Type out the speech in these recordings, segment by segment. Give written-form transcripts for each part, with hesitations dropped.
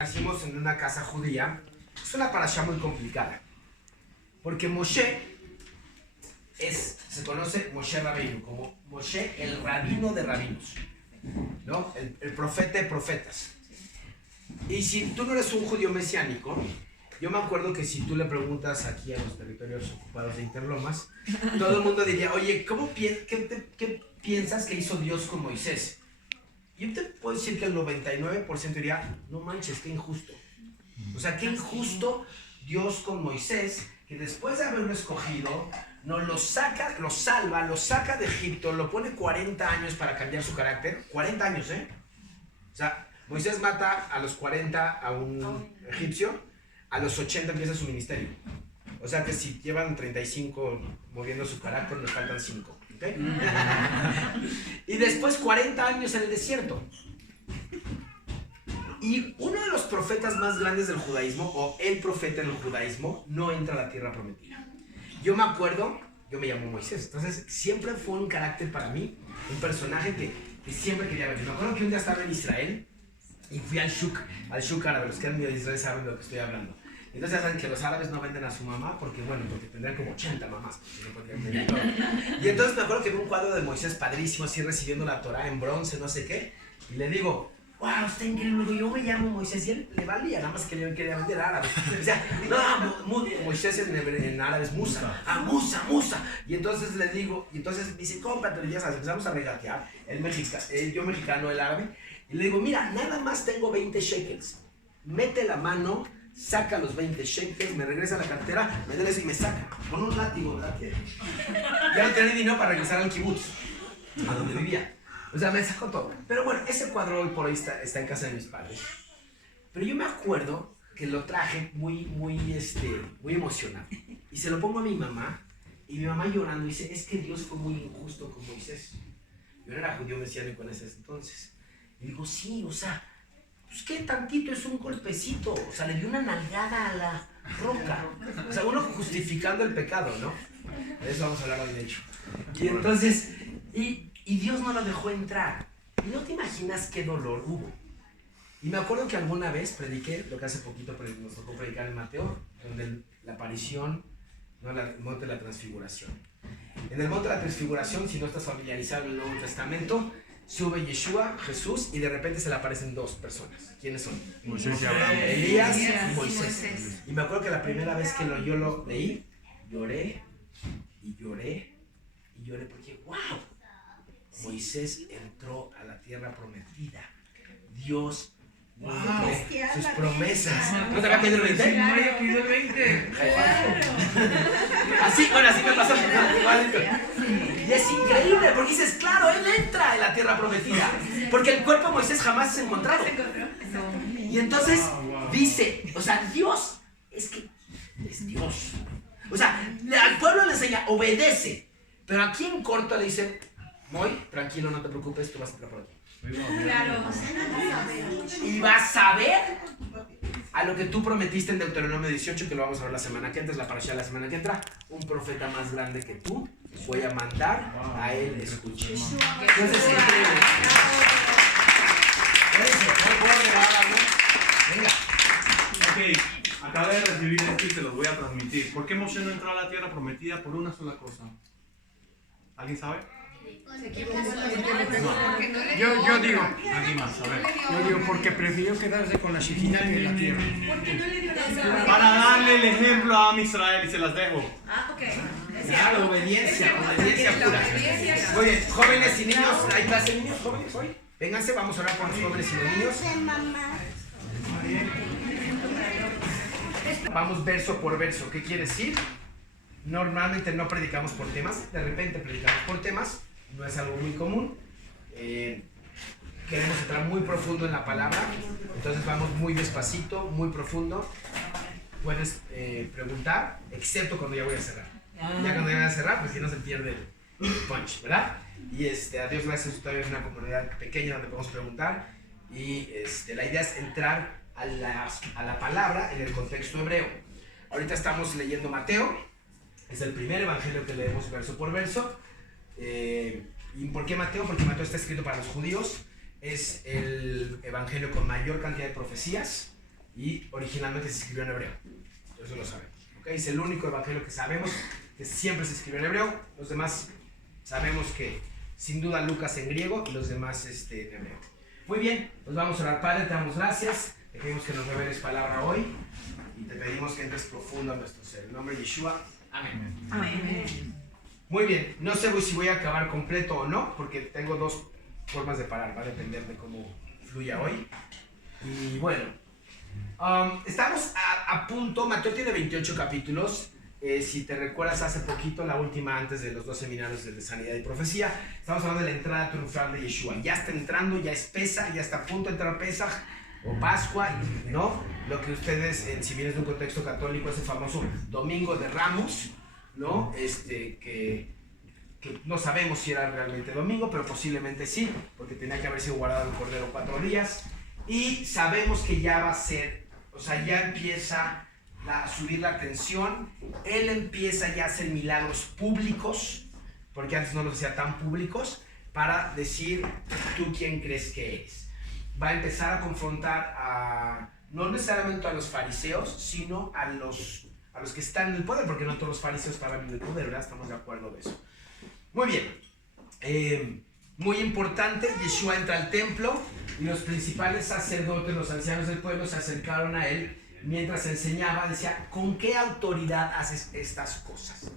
Nacimos en una casa judía. Es una parashá muy complicada, porque Moshe se conoce Moshe Rabbeinu como Moshe el rabino de rabinos, ¿no? El profeta de profetas. Y si tú no eres un judío mesiánico, yo me acuerdo que si tú le preguntas aquí a los territorios ocupados de Interlomas, todo el mundo diría, oye, ¿qué piensas que hizo Dios con Moisés? Yo te puedo decir que el 99% diría, no manches, qué injusto. O sea, qué injusto Dios con Moisés, que después de haberlo escogido, nos lo saca, lo salva, lo saca de Egipto, lo pone 40 años para cambiar su carácter. 40 años, ¿eh? O sea, Moisés mata a los 40 a un egipcio, a los 80 empieza su ministerio. O sea que si llevan 35 moviendo su carácter, le faltan 5. ¿Okay? Y después 40 años en el desierto. Y uno de los profetas más grandes del judaísmo, o el profeta del judaísmo, no entra a la tierra prometida. Yo me acuerdo, yo me llamo Moisés, entonces siempre fue un carácter para mí, un personaje que siempre quería ver. Me acuerdo que un día estaba en Israel y fui al shuk árabe. Los que han ido a Israel saben de lo que estoy hablando. Entonces ya saben que los árabes no venden a su mamá porque tendrán como 80 mamás. Y entonces me acuerdo que vi un cuadro de Moisés padrísimo, así recibiendo la Torah en bronce, no sé qué. Y le digo, wow, está increíble, yo me llamo Moisés. Y él le valía, nada más que le quería vender árabe. O sea, no, Moisés en árabe es Musa. Ah, Musa. Y entonces le digo, y entonces me dice, cómpratelo. Y ya sabes, empezamos a regatear. Yo mexicano, el árabe. Y le digo, mira, nada más tengo 20 shekels. Mete la mano, saca los 20 shekels, me regresa a la cartera, me da eso y me saca con un látigo, ¿verdad? Ya no tenía dinero para regresar al kibutz, a donde vivía. O sea, me sacó todo. Pero bueno, ese cuadro hoy por hoy está en casa de mis padres. Pero yo me acuerdo que lo traje muy emocionado. Y se lo pongo a mi mamá, y mi mamá llorando dice, es que Dios fue muy injusto con Moisés. Yo no era judío mesiánico en ese entonces. Y digo, sí, o sea, pues qué tantito, es un golpecito. O sea, le dio una nalgada a la roca. O sea, uno justificando el pecado, ¿no? De eso vamos a hablar hoy, de hecho. Y entonces, y Dios no lo dejó entrar. Y no te imaginas qué dolor hubo. Y me acuerdo que alguna vez prediqué, lo que hace poquito nos tocó predicar en Mateo, donde la aparición, no, el monte de la transfiguración. En el monte de la transfiguración, si no estás familiarizado en el Nuevo Testamento, sube Yeshua, Jesús, y de repente se le aparecen dos personas. ¿Quiénes son? Moisés y Abraham. Elías y Moisés. Y me acuerdo que la primera vez que yo lo leí, lloré porque ¡wow! Moisés entró a la tierra prometida. Dios sus promesas. ¿No te había caído el 20? No había caído el 20. Así me pasó. Y es increíble porque dices, claro, él entra en la tierra prometida. Porque el cuerpo de Moisés jamás se encontrado. Y entonces dice, o sea, Dios es Dios. O sea, al pueblo le enseña, obedece. Pero aquí en corto le dice, Moy, tranquilo, no te preocupes, tú vas a entrar por aquí. Claro. Y vas a ver a lo que tú prometiste en Deuteronomio 18, que lo vamos a ver la semana que entra, es la parashá de la semana que entra. Un profeta más grande que tú, voy a mandar a él, escuches. Entonces es increíble. Venga. Ok, acabé de recibir esto y se los voy a transmitir. ¿Por qué Moshe no entró a la tierra prometida? Por una sola cosa. ¿Alguien sabe? Yo digo, Alguien más, a ver. yo digo porque prefirió quedarse con la chiquita que la tierra. Para darle el ejemplo a Israel y se las dejo. Ah, ok. Claro, obediencia pura. Muy bien, jóvenes y niños, ¿hay clase de niños jóvenes hoy? Vénganse, vamos a orar por los jóvenes y los niños. Vamos verso por verso. ¿Qué quiere decir? Normalmente no predicamos por temas, de repente predicamos por temas, no es algo muy común. Queremos entrar muy profundo en la palabra, entonces vamos muy despacito, muy profundo. Puedes preguntar, excepto cuando ya voy a cerrar. Ya cuando ya voy a cerrar, pues si no se pierde el punch, ¿verdad? Y a Dios gracias, todavía es una comunidad pequeña donde podemos preguntar. Y la idea es entrar a la palabra en el contexto hebreo. Ahorita estamos leyendo Mateo. Es el primer evangelio que leemos verso por verso. ¿Y por qué Mateo? Porque Mateo está escrito para los judíos. Es el evangelio con mayor cantidad de profecías. y originalmente se escribió en hebreo. Eso lo sabemos. ¿Okay? Es el único evangelio que sabemos que siempre se escribió en hebreo. Los demás sabemos que sin duda Lucas en griego y los demás en hebreo. Muy bien, pues vamos a orar. Padre, te damos gracias. Te pedimos que nos reveles palabra hoy y te pedimos que entres profundo a nuestro ser. En nombre de Yeshua. Amén. Amén. Muy bien, no sé si voy a acabar completo o no, porque tengo dos formas de parar, va a depender de cómo fluya hoy. Y bueno, estamos a punto. Mateo tiene 28 capítulos. Si te recuerdas, hace poquito, la última antes de los 2 seminarios de sanidad y profecía, estamos hablando de la entrada triunfal de Yeshua. Ya está entrando, ya es Pesaj, ya está a punto de entrar Pesaj o Pascua, ¿no? Lo que ustedes, si vienes de un contexto católico, ese famoso Domingo de Ramos, ¿no? Que no sabemos si era realmente domingo, pero posiblemente sí, porque tenía que haber sido guardado el cordero 4 días. Y sabemos que ya va a ser, o sea, ya empieza a subir la tensión. Él empieza ya a hacer milagros públicos, porque antes no los hacía tan públicos, para decir, ¿tú quién crees que eres? Va a empezar a confrontar no necesariamente a los fariseos, sino a los que están en el poder, porque no todos los fariseos estaban en el poder, ¿verdad? Estamos de acuerdo de eso. Muy bien. Muy importante, Yeshua entra al templo y los principales sacerdotes, los ancianos del pueblo, se acercaron a él mientras enseñaba. Decía, ¿con qué autoridad haces estas cosas?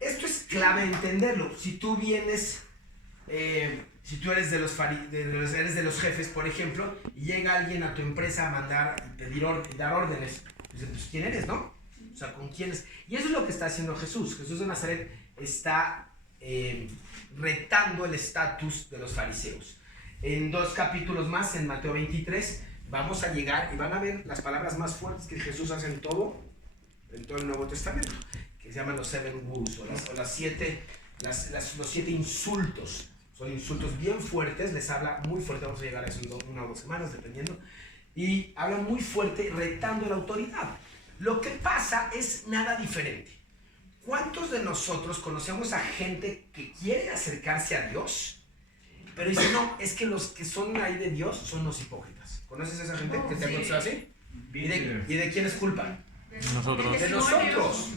Esto es clave entenderlo. Si tú vienes, si tú eres eres de los jefes, por ejemplo, y llega alguien a tu empresa a mandar y pedir dar órdenes, dices, pues ¿quién eres, no? O sea, ¿con quién es? Y eso es lo que está haciendo Jesús. Jesús de Nazaret está retando el estatus de los fariseos. En 2 capítulos más, en Mateo 23, vamos a llegar y van a ver las palabras más fuertes que Jesús hace en todo el Nuevo Testamento, que se llaman los 7 woes, o los 7 insultos. Son insultos bien fuertes, les habla muy fuerte. Vamos a llegar a eso en 1 o 2 semanas, dependiendo. Y habla muy fuerte, retando la autoridad. Lo que pasa es nada diferente. ¿Cuántos de nosotros conocemos a gente que quiere acercarse a Dios, pero dice, no, es que los que son ahí de Dios son los hipócritas? ¿Conoces a esa gente que te ha contado así? ¿Y de quién es culpa? Nosotros. De nosotros.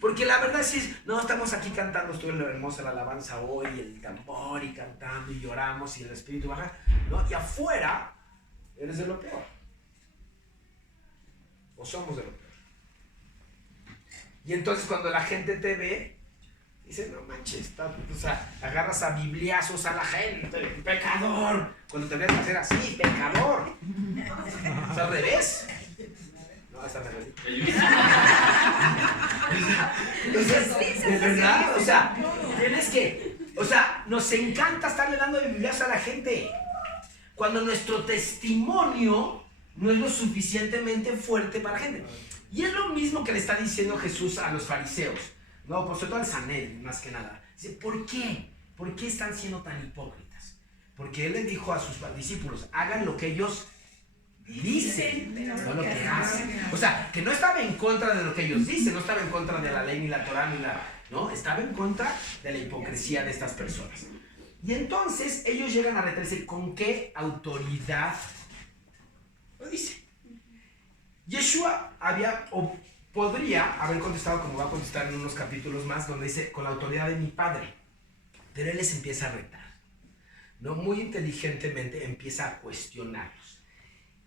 Porque la verdad sí, no, estamos aquí cantando, estuvo hermosa la alabanza hoy, el tambor y cantando y lloramos y el espíritu baja, ¿no? Y afuera eres de lo peor. O somos de lo peor. Y entonces cuando la gente te ve, dice, no manches, o sea, agarras a bibliazos a la gente, pecador. Cuando te ves hacer así, pecador. O sea, al revés. No, esta me reí. Entonces, de verdad, o sea, tienes que, o sea, nos encanta estarle dando de bibliazos a la gente. Cuando nuestro testimonio no es lo suficientemente fuerte para la gente. Y es lo mismo que le está diciendo Jesús a los fariseos, no, por sobre todo al Sanedrín, más que nada. Dice, ¿por qué? ¿Por qué están siendo tan hipócritas? Porque Él les dijo a sus discípulos, hagan lo que ellos dicen, no lo que hacen. O sea, que no estaba en contra de lo que ellos dicen, no estaba en contra de la ley, ni la Torah, no, estaba en contra de la hipocresía de estas personas. Y entonces ellos llegan a retarse, ¿con qué autoridad lo dice? Yeshua podría haber contestado como va a contestar en unos capítulos más, donde dice, con la autoridad de mi Padre. Pero Él les empieza a retar, ¿no? Muy inteligentemente empieza a cuestionarlos.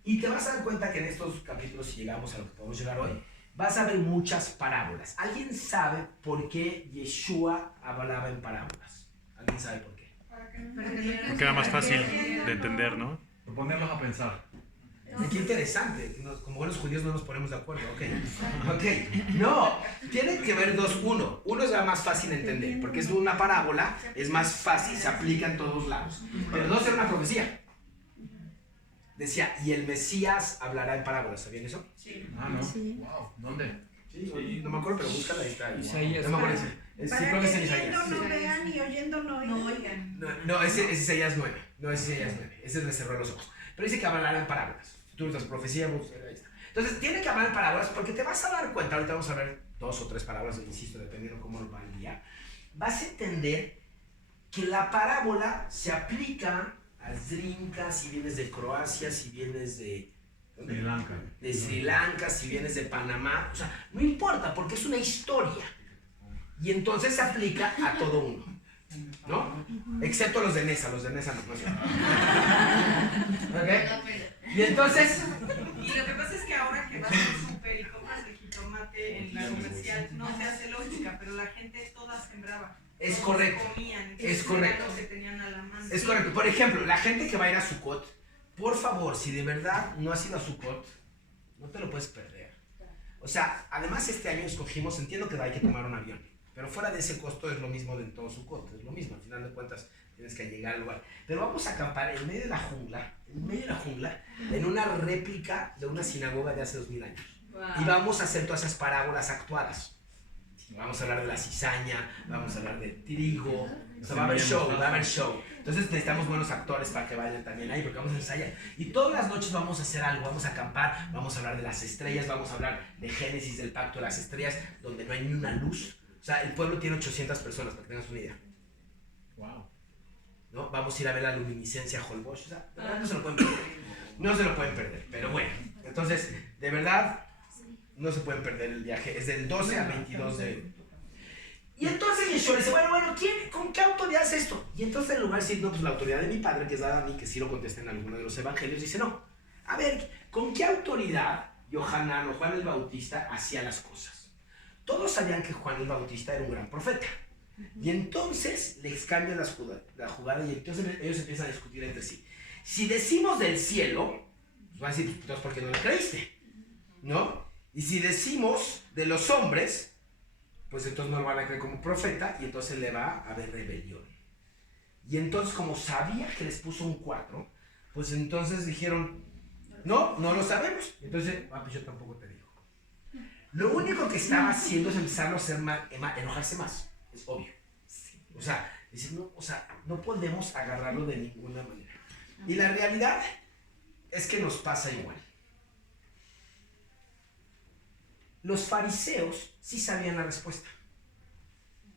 Y te vas a dar cuenta que en estos capítulos, si llegamos a lo que podemos llegar hoy, vas a ver muchas parábolas. ¿Alguien sabe por qué Yeshua hablaba en parábolas? ¿Alguien sabe por qué? Porque era más fácil de entender, ¿no? Por ponerlos a pensar. Qué interesante, como buenos judíos no nos ponemos de acuerdo, ok, no, tienen que ver dos, uno es la más fácil de entender, porque es una parábola, es más fácil, se aplica en todos lados, pero dos era una profecía, decía, y el Mesías hablará en parábolas, ¿sabían eso? Sí. Ah, no, Sí. wow, ¿dónde? Sí, no me acuerdo, pero búscala, ahí está, Isaías. no me acuerdo, sí, creo que es en Isaías. Viendo no vean y oyendo no oigan. No, ese es Isaías 9, no es Isaías 9, ese le cerró los ojos, pero dice que hablará en parábolas. Tú las profecías, ahí está. Entonces, tiene que hablar en parábolas porque te vas a dar cuenta, ahorita vamos a ver 2 o 3 parábolas, insisto, dependiendo cómo nos va el día, vas a entender que la parábola se aplica a Zrinka, si vienes de Croacia, si vienes de Sri Lanka. De Sri Lanka, si vienes de Panamá, o sea, no importa porque es una historia. Y entonces se aplica a todo uno, ¿no? Excepto los de Nesa no, no sé. ¿Ok? Y entonces... Y lo que pasa es que ahora que vas al súper y compras el jitomate en la comercial, no te hace lógica, pero la gente toda sembraba. Es Todos correcto. comían, Es correcto. lo que tenían a la mano. Es correcto. Por ejemplo, la gente que va a ir a Sukkot, por favor, si de verdad no has ido a Sukkot, no te lo puedes perder. O sea, además este año escogimos, entiendo que hay que tomar un avión, pero fuera de ese costo es lo mismo de en todo Sukkot, es lo mismo, al final de cuentas tienes que llegar al lugar. Pero vamos a acampar en medio de la jungla, en una réplica de una sinagoga de hace 2000 años. Wow. Y vamos a hacer todas esas parábolas actuadas. Vamos a hablar de la cizaña, vamos a hablar de trigo, o sea, va a haber show. Entonces necesitamos buenos actores para que vayan también ahí, porque vamos a ensayar. Y todas las noches vamos a hacer algo, vamos a acampar, vamos a hablar de las estrellas, vamos a hablar de Génesis, del pacto de las estrellas, donde no hay ni una luz. O sea, el pueblo tiene 800 personas, para que tengas una idea. Wow. ¿No? Vamos a ir a ver la luminiscencia Holbox, o sea, de verdad no se lo pueden perder. No se lo pueden perder, pero bueno. Entonces, de verdad, no se pueden perder el viaje. Es del 12 al 22 de... Y entonces Yeshua dice, bueno, ¿con qué autoridad es esto? Y entonces en lugar de decir, no, pues la autoridad de mi padre, que es dada a mí, que sí lo contesta en alguno de los evangelios, dice, no, a ver, ¿con qué autoridad Yohanan o Juan el Bautista hacía las cosas? Todos sabían que Juan el Bautista era un gran profeta. Y entonces les cambian la jugada y entonces ellos empiezan a discutir entre sí. Si decimos del cielo, pues van a decir, pues entonces, ¿por qué no le creíste? ¿No? Y si decimos de los hombres, pues entonces no lo van a creer como profeta y entonces le va a haber rebelión. Y entonces como sabía que les puso un 4, pues entonces dijeron, no lo sabemos. Entonces, pues yo tampoco te digo. Lo único que estaba haciendo es empezar a hacer enojarse más, es obvio. O sea, dicen, no podemos agarrarlo de ninguna manera. Y la realidad es que nos pasa igual. Los fariseos sí sabían la respuesta.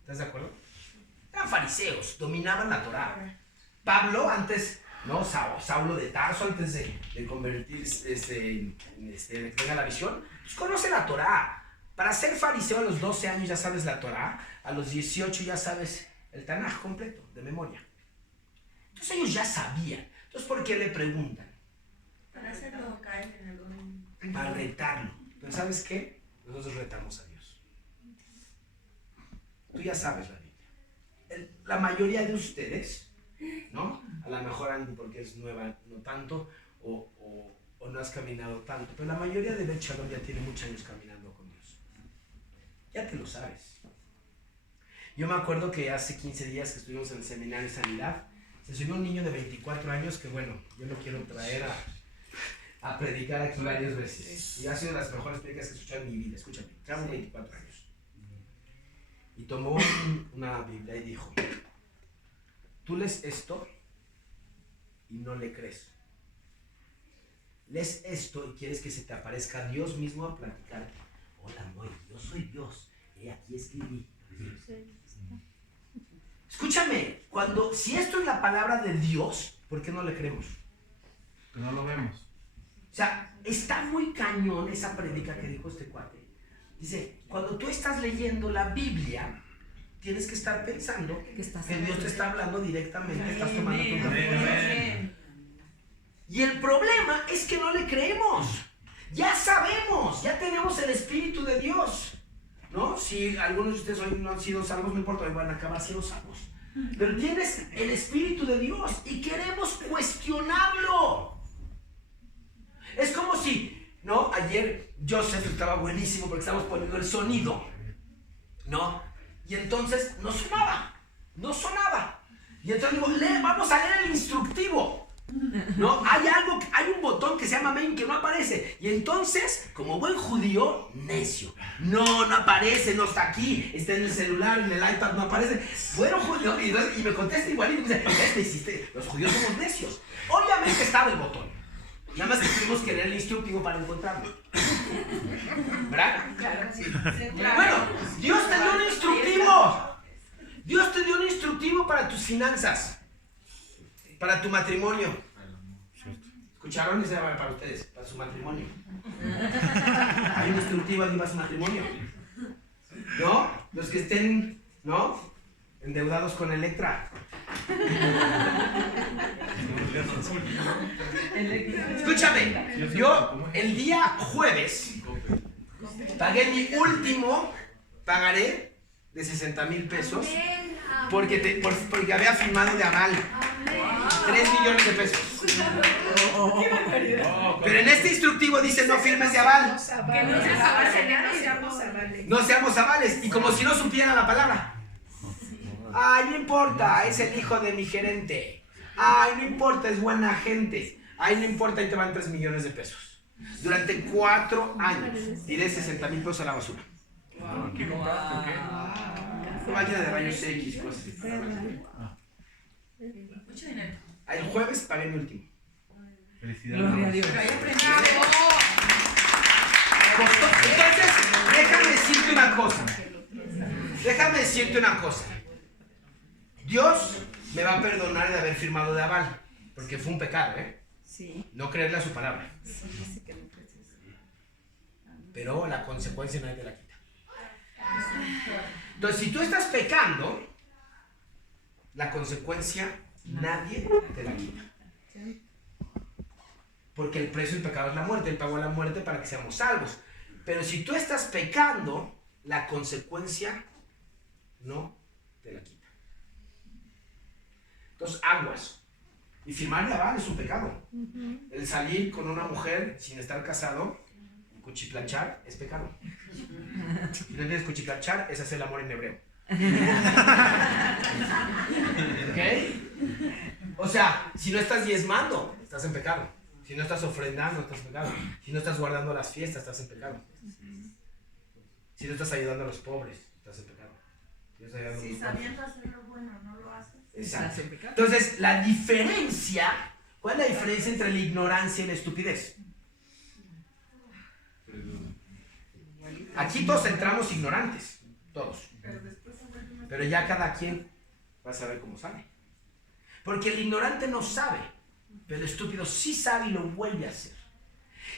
¿Estás de acuerdo? Eran fariseos, dominaban la Torá. Pablo antes, ¿no? Saulo de Tarso, antes de convertirse, de que tenga la visión, pues conoce la Torá. Para ser fariseo a los 12 años ya sabes la Torá, a los 18 ya sabes el Tanaj completo, de memoria. Entonces ellos ya sabían. Entonces, ¿por qué le preguntan? Para hacerlo caer en algún... Para retarlo. Pero ¿sabes qué? Nosotros retamos a Dios. Tú ya sabes la Biblia. La mayoría de ustedes, ¿no? A lo mejor Andy porque es nueva, no tanto, o no has caminado tanto, pero la mayoría de Bet Shalom ya tiene muchos años caminando con Dios. Ya te lo sabes. Yo me acuerdo que hace 15 días que estuvimos en el seminario de sanidad, se subió un niño de 24 años que, bueno, yo lo quiero traer a predicar aquí varias veces. Y ha sido de las mejores predicas que he escuchado en mi vida. Escúchame, tengo 24 años. Y tomó una Biblia y dijo, tú lees esto y no le crees. Lees esto y quieres que se te aparezca Dios mismo a platicarte. Hola, Moy, yo soy Dios. Aquí escribí. Escúchame, si esto es la palabra de Dios, ¿por qué no le creemos? Que no lo vemos. O sea, está muy cañón esa predica que dijo este cuate. Dice, cuando tú estás leyendo la Biblia, tienes que estar pensando que Dios te está hablando directamente, estás tomando tu café. Y el problema es que no le creemos. Ya sabemos, ya tenemos el Espíritu de Dios. ¿No? Si algunos de ustedes hoy no han sido salvos, no importa, hoy van a acabar siendo salvos. Pero tienes el Espíritu de Dios y queremos cuestionarlo. Es como si, ¿no? Ayer Joseph estaba buenísimo porque estábamos poniendo el sonido, ¿no? Y entonces no sonaba. Y entonces digo, vamos a leer el instructivo. No, hay un botón que se llama main que no aparece. Y entonces, como buen judío, necio. No aparece, no está aquí. Está en el celular, en el iPad, no aparece. Bueno, judío, y me contesta igualito. Y me dice, los judíos somos necios. Obviamente estaba el botón. Nada más que tuvimos que leer el instructivo para encontrarlo. ¿Verdad? Claro, sí. Bueno, Dios te dio un instructivo. Dios te dio un instructivo para tus finanzas. Para tu matrimonio. ¿Escucharon? Ese va para ustedes, para su matrimonio. Hay un instructivo aquí para su matrimonio. ¿No? Los que estén, ¿no? Endeudados con Electra. Escúchame, yo el día jueves pagué mi último pagaré de 60,000 pesos porque había firmado de aval 3 millones de pesos. Pero en este instructivo dice no firmes de aval. Que no seamos avales. No seamos avales. Y como si no supieran la palabra. Ay, no importa, es el hijo de mi gerente. Ay, no importa, es buena gente. Ay, no importa, ahí te van 3 millones de pesos. Durante 4 años tiré 60,000 pesos a la basura. ¿Qué compraste o qué? Máquina de rayos X, cosas así. Mucho dinero. El jueves pagué mi último. Felicidades. Pero ahí aprendiste. Entonces, déjame decirte una cosa. Dios me va a perdonar de haber firmado de aval, porque fue un pecado, ¿eh? Sí. No creerle a su palabra. Pero la consecuencia nadie te la quita. Entonces, si tú estás pecando, la consecuencia nadie te la quita. Porque el precio del pecado es la muerte. Él pagó la muerte para que seamos salvos. Pero si tú estás pecando, la consecuencia no te la quita. Entonces, aguas. Y firmar de aval es un pecado. El salir con una mujer sin estar casado, cuchiplanchar, es pecado. Si no entiendes cuchiplanchar, es hacer el amor en hebreo. ¿Ok? O sea, si no estás diezmando, estás en pecado. Si no estás ofrendando, estás en pecado. Si no estás guardando las fiestas, estás en pecado. Si no estás ayudando a los pobres, estás en pecado. Si sabiendo hacer lo bueno no lo haces. Exacto. Entonces, la diferencia, ¿cuál es la diferencia entre la ignorancia y la estupidez? Aquí todos entramos ignorantes, todos. Pero ya cada quien va a saber cómo sabe. Porque el ignorante no sabe, pero el estúpido sí sabe y lo vuelve a hacer.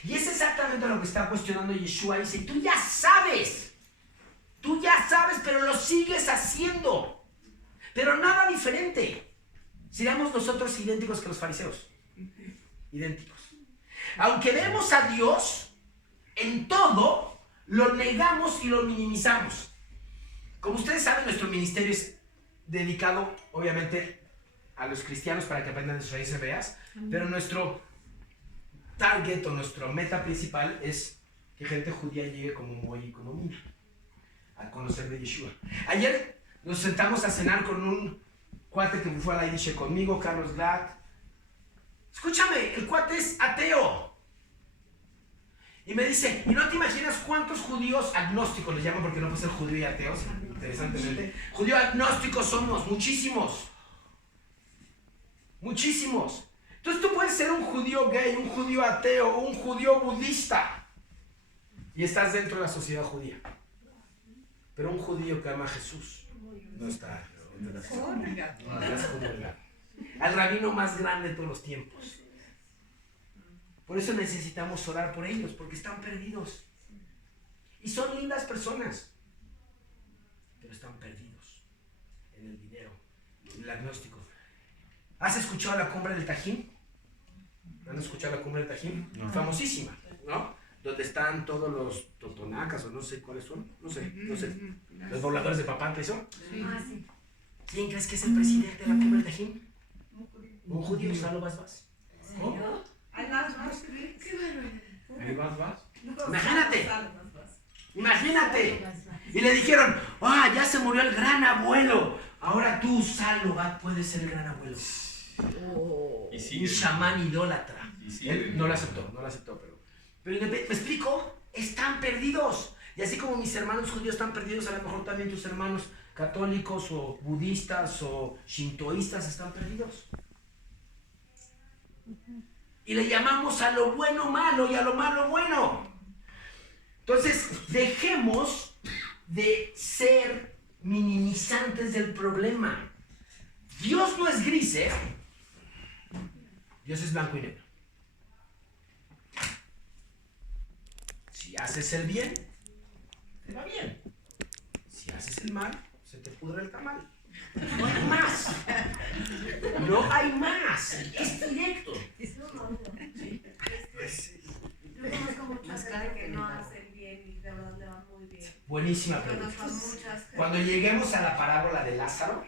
Y es exactamente lo que está cuestionando Yeshua. Dice, tú ya sabes, pero lo sigues haciendo. Pero nada diferente. Seríamos nosotros idénticos que los fariseos. Idénticos. Aunque vemos a Dios en todo, lo negamos y lo minimizamos. Como ustedes saben, nuestro ministerio es dedicado, obviamente, a los cristianos para que aprendan de sus raíces hebreas, pero nuestro target o nuestra meta principal es que gente judía llegue como Moy y como Mina a conocer de Yeshua. Ayer nos sentamos a cenar con un cuate que fue a la Idiche conmigo, Carlos Glad. Escúchame, el cuate es ateo. Y me dice, ¿y no te imaginas cuántos judíos agnósticos, les llaman porque no puede ser judío y ateos, interesantemente? Judíos agnósticos somos, muchísimos. Muchísimos. Entonces tú puedes ser un judío gay, un judío ateo, un judío budista. Y estás dentro de la sociedad judía. Pero un judío que ama a Jesús no está dentro de la sociedad. Es como al rabino más grande de todos los tiempos. Por eso necesitamos orar por ellos, porque están perdidos. Y son lindas personas, pero están perdidos en el dinero, en el agnóstico. ¿Has escuchado la cumbre del Tajín? ¿Han escuchado la cumbre del Tajín? No. Famosísima, ¿no? Donde están todos los totonacas, o no sé cuáles son, no sé. Los pobladores de Papantla, ¿eso? Sí. ¿Quién crees que es el presidente de la cumbre del Tajín? Un judío, Salo Basbás. ¿Cómo? Ahí vas. Imagínate. Y le dijeron, ya se murió el gran abuelo. Ahora tú, Salo, puedes ser el gran abuelo. Un chamán idólatra. Él no lo aceptó, pero me explico, están perdidos. Y así como mis hermanos judíos están perdidos, a lo mejor también tus hermanos católicos o budistas o shintoístas están perdidos. Y le llamamos a lo bueno malo y a lo malo bueno. Entonces, dejemos de ser minimizantes del problema. Dios no es gris, Dios es blanco y negro. Si haces el bien, te va bien. Si haces el mal, se te pudre el tamal. No hay más. No hay más. Es directo. Yo conozco mucha gente que no hacen bien y de verdad le va muy bien. Buenísima pregunta. Conozco muchas gente. Cuando lleguemos a la parábola de Lázaro,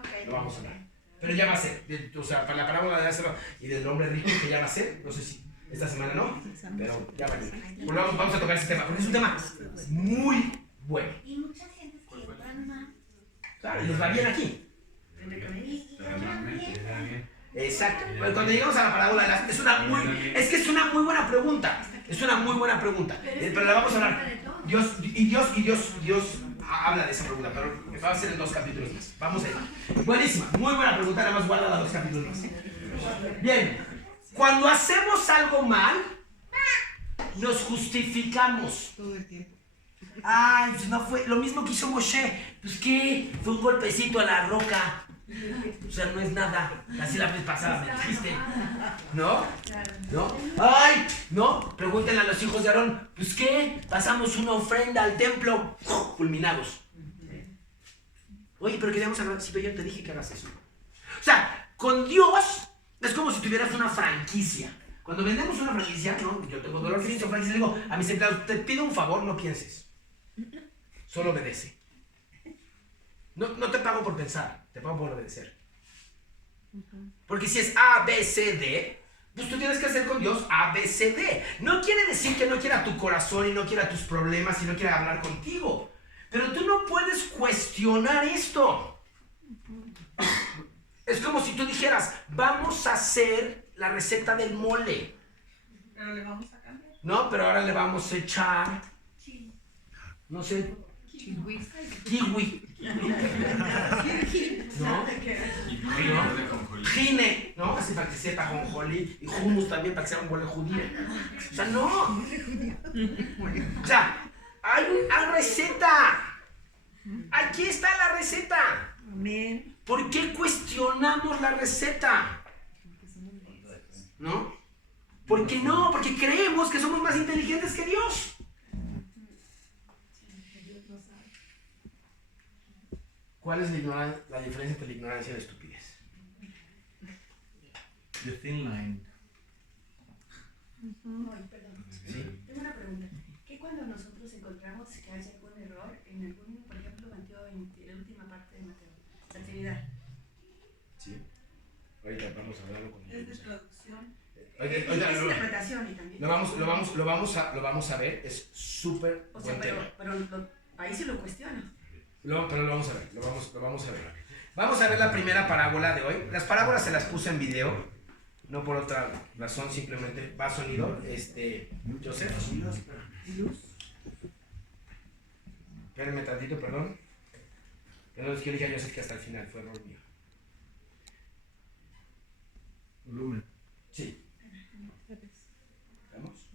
Ok. lo vamos a hablar. Pero ya va a ser. O sea, para la parábola de Lázaro y del hombre rico, que ya va a ser. No sé si esta semana no, pero ya va a ir. Pues vamos a tocar ese tema, porque es un tema muy bueno. Y mucha gente que entran mal. Claro, y les va bien aquí. Exacto. Cuando llegamos a la parábola de Lázaro, es una muy buena pregunta. Es una muy buena pregunta. Pero la vamos a hablar. Dios habla de esa pregunta, pero va a ser en 2 capítulos más. Vamos a ir. Buenísima, muy buena pregunta, nada más guarda los 2 capítulos más. Bien, cuando hacemos algo mal, nos justificamos. Todo el tiempo. Ay, pues no fue lo mismo que hizo Moshe. Pues qué, fue un golpecito a la roca. O sea, no es nada. Así la vez pasada me dijiste. ¿No? ¿No? ¡Ay! ¿No? Pregúntenle a los hijos de Aarón. Pues qué, pasamos una ofrenda al templo. Fulminados. Oye, pero queríamos hablar. Sí, pero yo te dije que hagas eso. O sea, con Dios es como si tuvieras una franquicia. Cuando vendemos una franquicia, ¿no? Yo tengo dolor físico, franquicia, digo a mis empleados, te pido un favor, no pienses. Solo obedece. No te pago por pensar, te pago por obedecer. Porque si es A, B, C, D, pues tú tienes que hacer con Dios A, B, C, D. No quiere decir que no quiera tu corazón y no quiera tus problemas y no quiera hablar contigo. Pero tú no puedes cuestionar esto. Es como si tú dijeras, vamos a hacer la receta del mole. Pero le vamos a cambiar. No, pero ahora le vamos a echar, no sé, kiwi. ¿No? Jine, ¿no? Así para que sepa jonjolí y hummus también para que sea un mole judío. O sea, no. O sea, hay una receta. Aquí está la receta. Amén. ¿Por qué cuestionamos la receta? ¿No? ¿Por qué no? Porque creemos que somos más inteligentes que Dios. ¿Cuál es la diferencia entre la ignorancia y la estupidez? The thin line. Ay, perdón. ¿Sí? Tengo una pregunta. ¿Qué cuando nosotros encontramos que hay algún error en algún, por ejemplo, Mateo 20, la última parte de Mateo, la Trinidad? Sí. Ahorita vamos a hablarlo con Es de ellos. traducción. Oiga, Es interpretación y también. lo vamos a ver. Es súper O sea, buen tema. pero ahí sí lo cuestionas. Pero lo vamos a ver, lo vamos a ver. Vamos a ver la primera parábola de hoy. Las parábolas se las puse en video, no por otra razón, simplemente va sonido. Joseph. Espérenme tantito, perdón. Perdón, es que yo dije a Joseph que hasta el final, fue error mío. Volumen. Sí. ¿Vamos?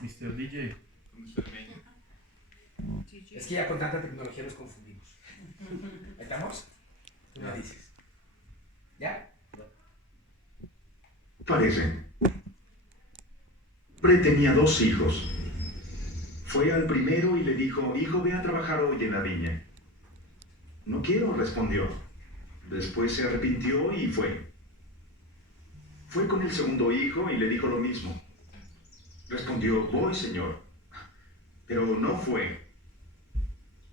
Mr. DJ. Es que ya con tanta tecnología nos confundimos. ¿Ahí estamos? Tú me dices. ¿Ya? Parece. Tenía 2 hijos. Fue al primero y le dijo, hijo, ve a trabajar hoy en la viña. No quiero, respondió. Después se arrepintió y fue. Fue con el segundo hijo y le dijo lo mismo. Respondió, voy, señor. Pero no fue.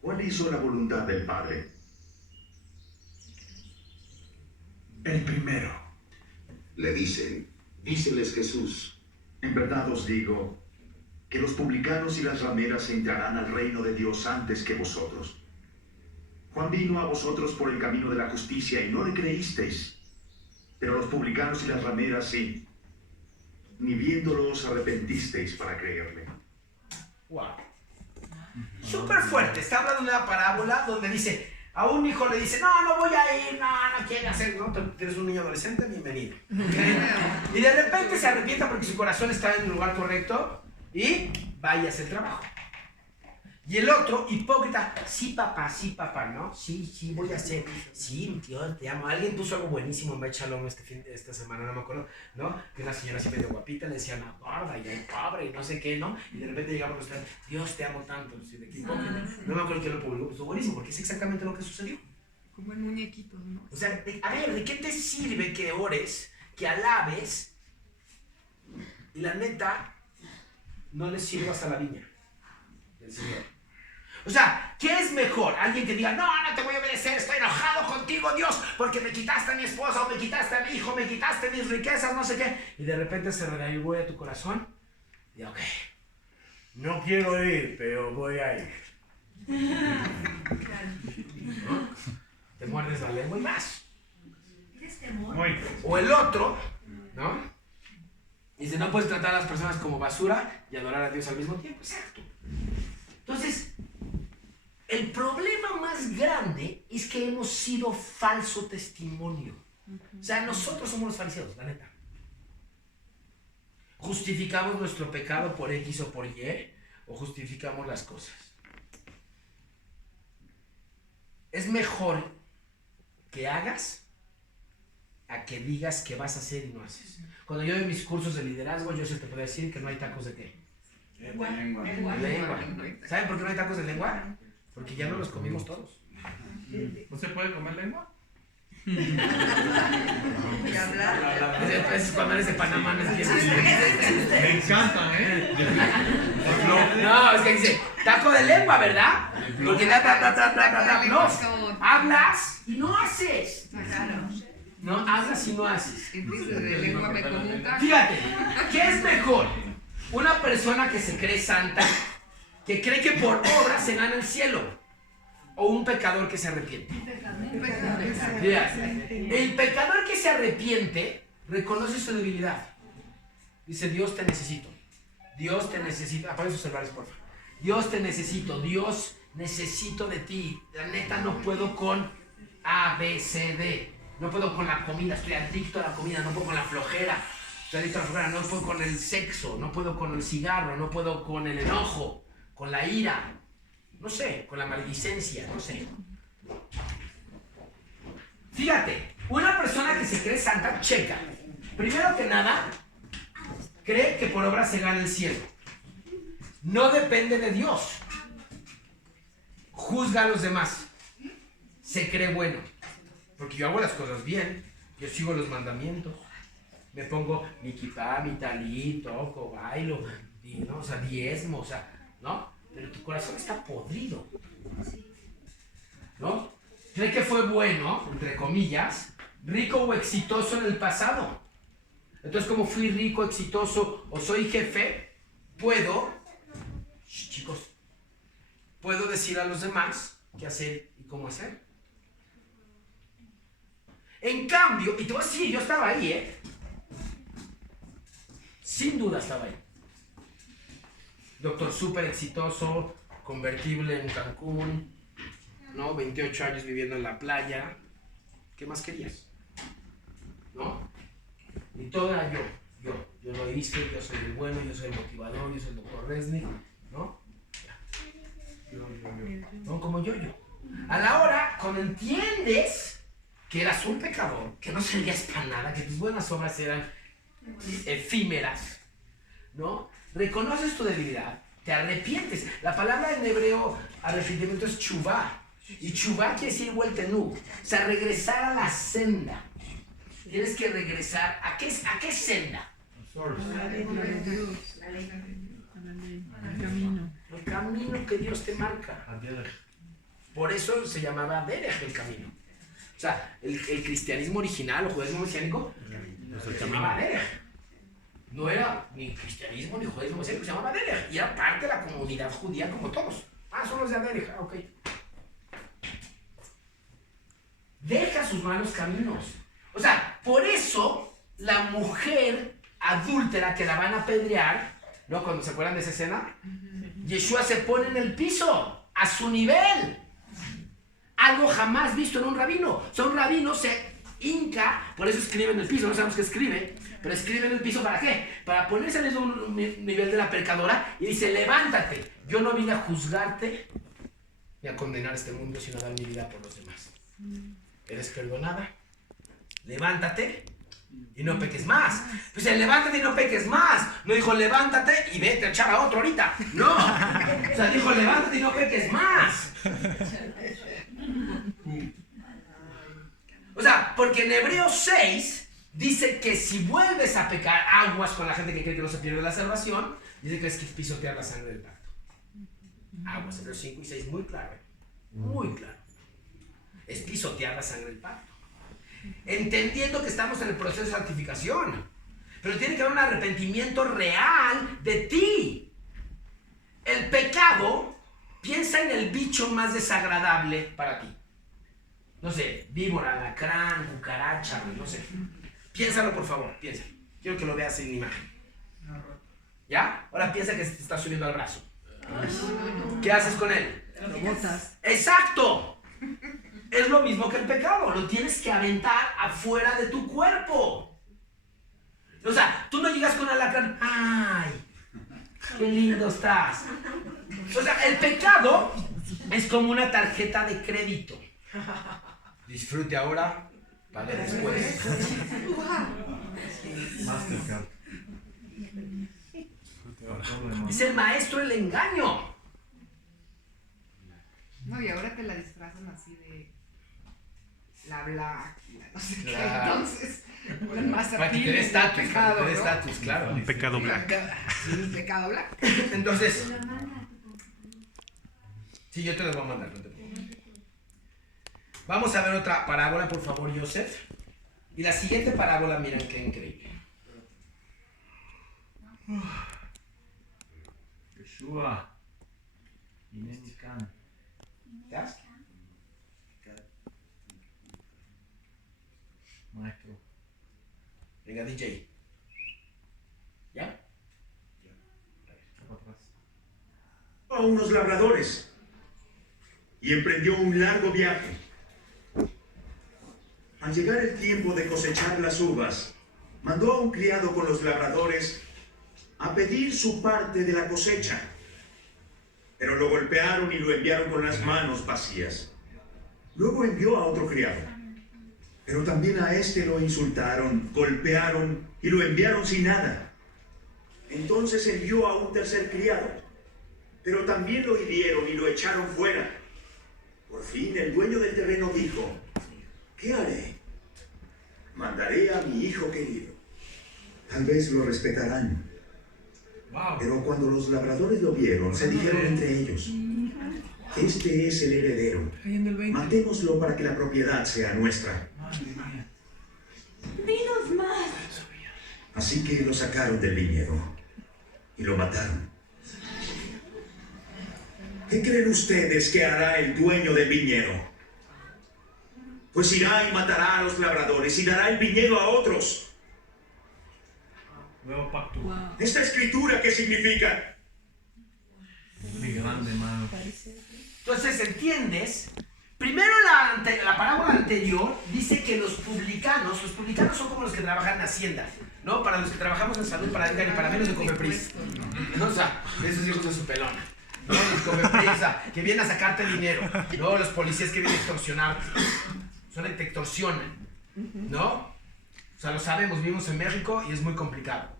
¿Cuál hizo la voluntad del Padre? El primero. Le díceles Jesús, En verdad os digo que los publicanos y las rameras entrarán al reino de Dios antes que vosotros. Juan vino a vosotros por el camino de la justicia y no le creísteis, pero los publicanos y las rameras sí. Ni viéndolo os arrepentisteis para creerle. Wow. Súper fuerte. Está hablando de una parábola donde dice, a un hijo le dice, no voy a ir, no quiere hacer, no, tú eres un niño adolescente, bienvenido. Y de repente se arrepienta porque su corazón está en el lugar correcto y vaya a hacer trabajo. Y el otro, hipócrita, sí papá, ¿no? Sí, voy a hacer. Sí, tío, te amo. Alguien puso algo buenísimo en Bechalón esta semana, no me acuerdo, ¿no? Que una señora así medio guapita le decía una gorda y ay, pobre y no sé qué, ¿no? Y de repente llegamos a los Dios te amo tanto. ¿Sí? ¿De qué hipócrita? No me acuerdo quién lo publicó, estuvo buenísimo porque es exactamente lo que sucedió. Como en muñequitos, ¿no? O sea, a ver, ¿de qué te sirve que ores, que alabes y la neta no le sirvas a la viña del Señor? O sea, ¿qué es mejor? Alguien que diga, no te voy a obedecer, estoy enojado contigo, Dios, porque me quitaste a mi esposa, o me quitaste a mi hijo, me quitaste mis riquezas, no sé qué. Y de repente se regañó a tu corazón y ok, no quiero ir, pero voy a ir. ¿No? Te muerdes la lengua y más. O el otro, ¿no? Dice, no puedes tratar a las personas como basura y adorar a Dios al mismo tiempo. Exacto. Entonces, el problema más grande es que hemos sido falso testimonio. O sea, nosotros somos los fariseos, la neta. ¿Justificamos nuestro pecado por X o por Y? ¿O justificamos las cosas? Es mejor que hagas a que digas que vas a hacer y no haces. Cuando yo doy mis cursos de liderazgo, yo se te puedo decir que no hay tacos de qué. Lengua. ¿Saben por qué no hay tacos de lengua? Porque ya no los comimos todos. ¿No se puede comer lengua? Y hablar. Es cuando eres de Panamá, no entiendes. Me encanta, ¿eh? No, es que dice, taco de lengua, ¿verdad? Porque no, hablas y no haces. No, hablas y no haces. De lengua me comunica. Fíjate, ¿qué es mejor? Una persona que se cree santa, que cree que por obra se gana el cielo, o un pecador que se arrepiente. Fíjate, el pecador que se arrepiente reconoce su debilidad. Dice, Dios te necesito. Dios te necesita. Apaga sus celulares, por favor. Dios te necesito. Dios necesito de ti. La neta no puedo con A, B, C, D. No puedo con la comida. Estoy adicto a la comida. No puedo con la flojera. Estoy adicto a la flojera. No puedo con el sexo. No puedo con el cigarro. No puedo con el enojo. Con la ira. No sé. Con la maldicencia. No sé. Fíjate. Una persona que se cree santa, checa. Primero que nada, cree que por obra se gana el cielo. No depende de Dios. Juzga a los demás. Se cree bueno. Porque yo hago las cosas bien. Yo sigo los mandamientos. Me pongo mi kipá, mi talí, toco, bailo, ¿no? O sea, diezmo, o sea, ¿no? Pero tu corazón está podrido. ¿No? Cree que fue bueno, entre comillas, rico o exitoso en el pasado. Entonces, como fui rico, exitoso o soy jefe, puedo, chicos, puedo decir a los demás qué hacer y cómo hacer. En cambio, y te voy a decir, yo estaba ahí, sin duda estaba ahí. Doctor súper exitoso, convertible en Cancún, ¿no? 28 años viviendo en la playa. ¿Qué más querías? ¿No? Y todo era yo lo hice, yo soy el bueno, yo soy el motivador, yo soy el doctor Resnick, ¿no? No, como yo. A la hora, cuando entiendes que eras un pecador, que no servías para nada, que tus buenas obras eran efímeras, ¿no? Reconoces tu debilidad, te arrepientes. La palabra en hebreo arrepentimiento es chuvá, y chuvá quiere decir vuelta en U, o sea, regresar a la senda. Tienes que regresar. ¿A qué senda? El camino que Dios te marca. Por eso se llamaba Derech el camino. O sea, el cristianismo original o judaísmo mesiánico se llamaba Derech. No era ni cristianismo ni judaísmo mesiánico, se llamaba Derech. Y era parte de la comunidad judía como todos. Son los de Derech. Ok. Deja sus malos caminos. O sea, por eso la mujer adúltera que la van a apedrear, ¿no? Cuando se acuerdan de esa escena, Yeshua se pone en el piso, a su nivel. Algo jamás visto en un rabino. O sea, un rabino se hinca, por eso escribe en el piso, no sabemos qué escribe, Pero escribe en el piso, ¿para qué? Para ponerse en el mismo nivel de la pecadora y dice, levántate. Yo no vine a juzgarte ni a condenar este mundo, sino a dar mi vida por los demás. ¿Eres perdonada? Levántate y no peques más. Pues levántate y no peques más. No dijo levántate y vete a echar a otro ahorita. No. O sea, dijo levántate y no peques más. O sea, porque en Hebreos 6 dice que si vuelves a pecar, aguas con la gente que cree que no se pierde la salvación, dice que es que pisotear la sangre del pacto. Aguas, Hebreos 5 y 6, muy claro. Muy claro. Es pisotear la sangre del pacto. Entendiendo que estamos en el proceso de santificación. Pero tiene que haber un arrepentimiento real de ti. El pecado, piensa en el bicho más desagradable para ti. No sé, víbora, alacrán, cucaracha, no sé. Piénsalo, por favor, piensa. Quiero que lo veas sin imagen. ¿Ya? Ahora piensa que se te está subiendo al brazo. ¿Qué haces con él? Lo botas. ¡Exacto! Es lo mismo que el pecado, lo tienes que aventar afuera de tu cuerpo. O sea, tú no llegas con alacrán, ¡ay! ¡Qué lindo estás! O sea, el pecado es como una tarjeta de crédito. Disfrute ahora, pague después. Mastercard. Es el maestro del engaño. No, y ahora te la disfrazan así de la black, la no sé qué. Claro. Entonces, más Para que te dé estatus, pecado, para que te dé ¿no? estatus, claro. Un pecado black. Un pecado black. Entonces, sí, yo te las voy a mandar, no te preocupes. Vamos a ver otra parábola, por favor, Joseph. Y la siguiente parábola, miren qué increíble. Yeshua. Ineni Khan. ¿Ya? Maestro. Venga, DJ. ¿Ya? A unos labradores y emprendió un largo viaje. Al llegar el tiempo de cosechar las uvas, mandó a un criado con los labradores a pedir su parte de la cosecha, pero lo golpearon y lo enviaron con las manos vacías. Luego envió a otro criado, pero también a este lo insultaron, golpearon y lo enviaron sin nada. Entonces envió a un tercer criado, pero también lo hirieron y lo echaron fuera. Por fin el dueño del terreno dijo, ¿qué haré? Mandaré a mi hijo querido. Tal vez lo respetarán. Pero cuando los labradores lo vieron, se dijeron entre ellos, este es el heredero. Matémoslo para que la propiedad sea nuestra. Dinos más. Así que lo sacaron del viñedo y lo mataron. ¿Qué creen ustedes que hará el dueño del viñedo? Pues irá y matará a los labradores y dará el viñedo a otros. Nuevo pacto. Wow. ¿Esta escritura qué significa? Muy grande, mano. Entonces, ¿entiendes? Primero la parábola anterior dice que los publicanos son como los que trabajan en Hacienda, ¿no? Para los que trabajamos en salud, para Edgar y para mí los de Cofepris. ¿No? O sea, esos hijos de su pelona. ¿No? Los Cofepris, o sea, que vienen a sacarte dinero. ¿No? Los policías que vienen a extorsionarte. Son el que te extorsionan. ¿No? O sea, lo sabemos, vivimos en México y es muy complicado.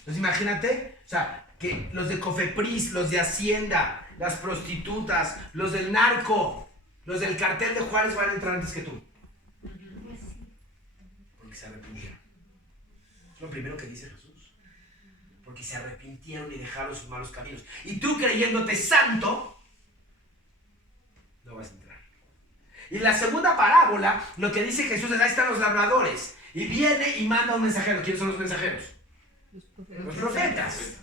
Entonces, imagínate, o sea, que los de Cofepris, los de Hacienda, las prostitutas, los del narco, los del cartel de Juárez van a entrar antes que tú. Porque se arrepintieron. Es lo primero que dice Jesús. Porque se arrepintieron y dejaron sus malos caminos. Y tú creyéndote santo, no vas a entrar. Y la segunda parábola, lo que dice Jesús es, ahí están los labradores. Y viene y manda a un mensajero. ¿Quiénes son los mensajeros? Los profetas.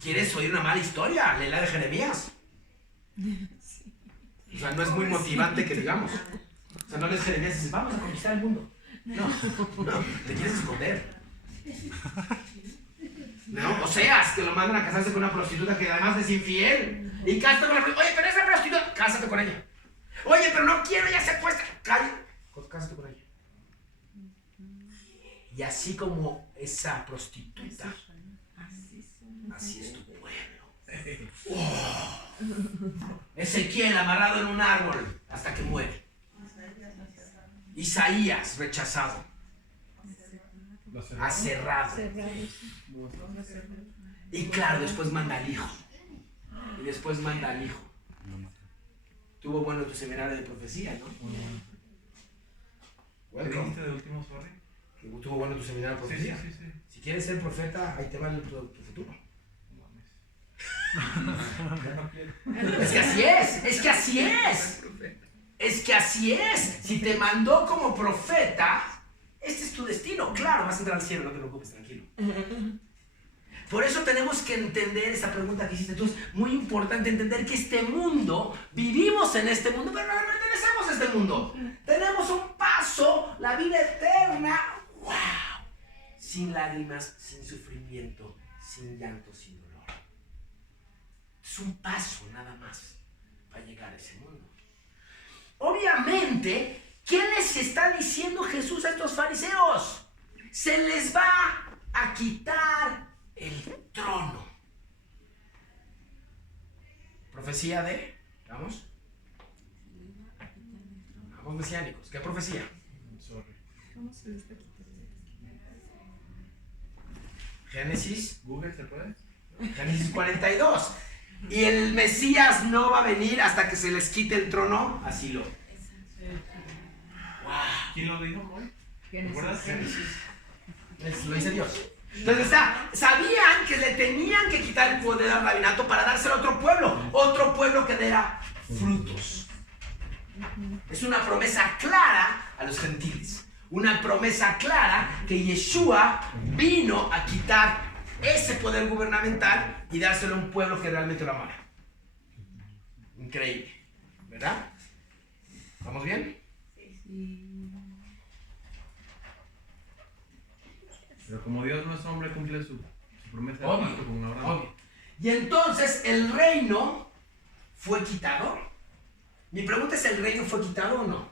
¿Quieres oír una mala historia? Lee la de Jeremías. O sea, no es muy motivante que digamos. O sea, no lees Jeremías y dices, vamos a conquistar el mundo. No, te quieres esconder. No, Oseas, que lo mandan a casarse con una prostituta que además es infiel. Y cásate con la prostituta. Oye, pero esa prostituta, cásate con ella. Oye, pero no quiero, ella se acuesta. Cásate con ella. Y así como esa prostituta. Así es tu pueblo. Oh. Ezequiel amarrado en un árbol hasta que muere. Isaías rechazado. Aserrado. Y claro, después manda al hijo. Y después manda al hijo. Tuvo bueno tu seminario de profecía, ¿no? ¿Qué dijiste de último, sorry? Que tuvo bueno tu seminario de profecía. Sí. Si quieres ser profeta, ahí te va tu futuro. Es que así es, es que así es. Es que así es. Si te mandó como profeta, este es tu destino. Claro, vas a entrar al cielo, no te preocupes, tranquilo. Por eso tenemos que entender esa pregunta que hiciste tú. Es muy importante entender que este mundo, vivimos en este mundo, pero no pertenecemos a este mundo. Tenemos un paso, la vida eterna. ¡Wow! Sin lágrimas, sin sufrimiento, sin llanto, sin dolor. Es un paso nada más para llegar a ese mundo. Obviamente, ¿qué les está diciendo Jesús a estos fariseos? Se les va a quitar el trono. Profecía de, vamos mesiánicos. ¿Qué profecía? Génesis. Google, ¿se puede? Génesis 42. Y el Mesías no va a venir hasta que se les quite el trono. Así lo. Wow. ¿Quién lo dijo hoy? ¿Recuerdas? Génesis. Lo dice Dios. Entonces sabían que le tenían que quitar el poder al rabinato para dárselo a otro pueblo que diera frutos. Es una promesa clara a los gentiles, una promesa clara que Yeshua vino a quitar ese poder gubernamental y dárselo a un pueblo que realmente lo amara. Increíble, ¿verdad? ¿Vamos bien? Sí. Pero como Dios no es hombre, cumple su promesa de Obvio, pacto con Abraham. obvio. Y entonces el reino fue quitado. Mi pregunta es, ¿el reino fue quitado o no?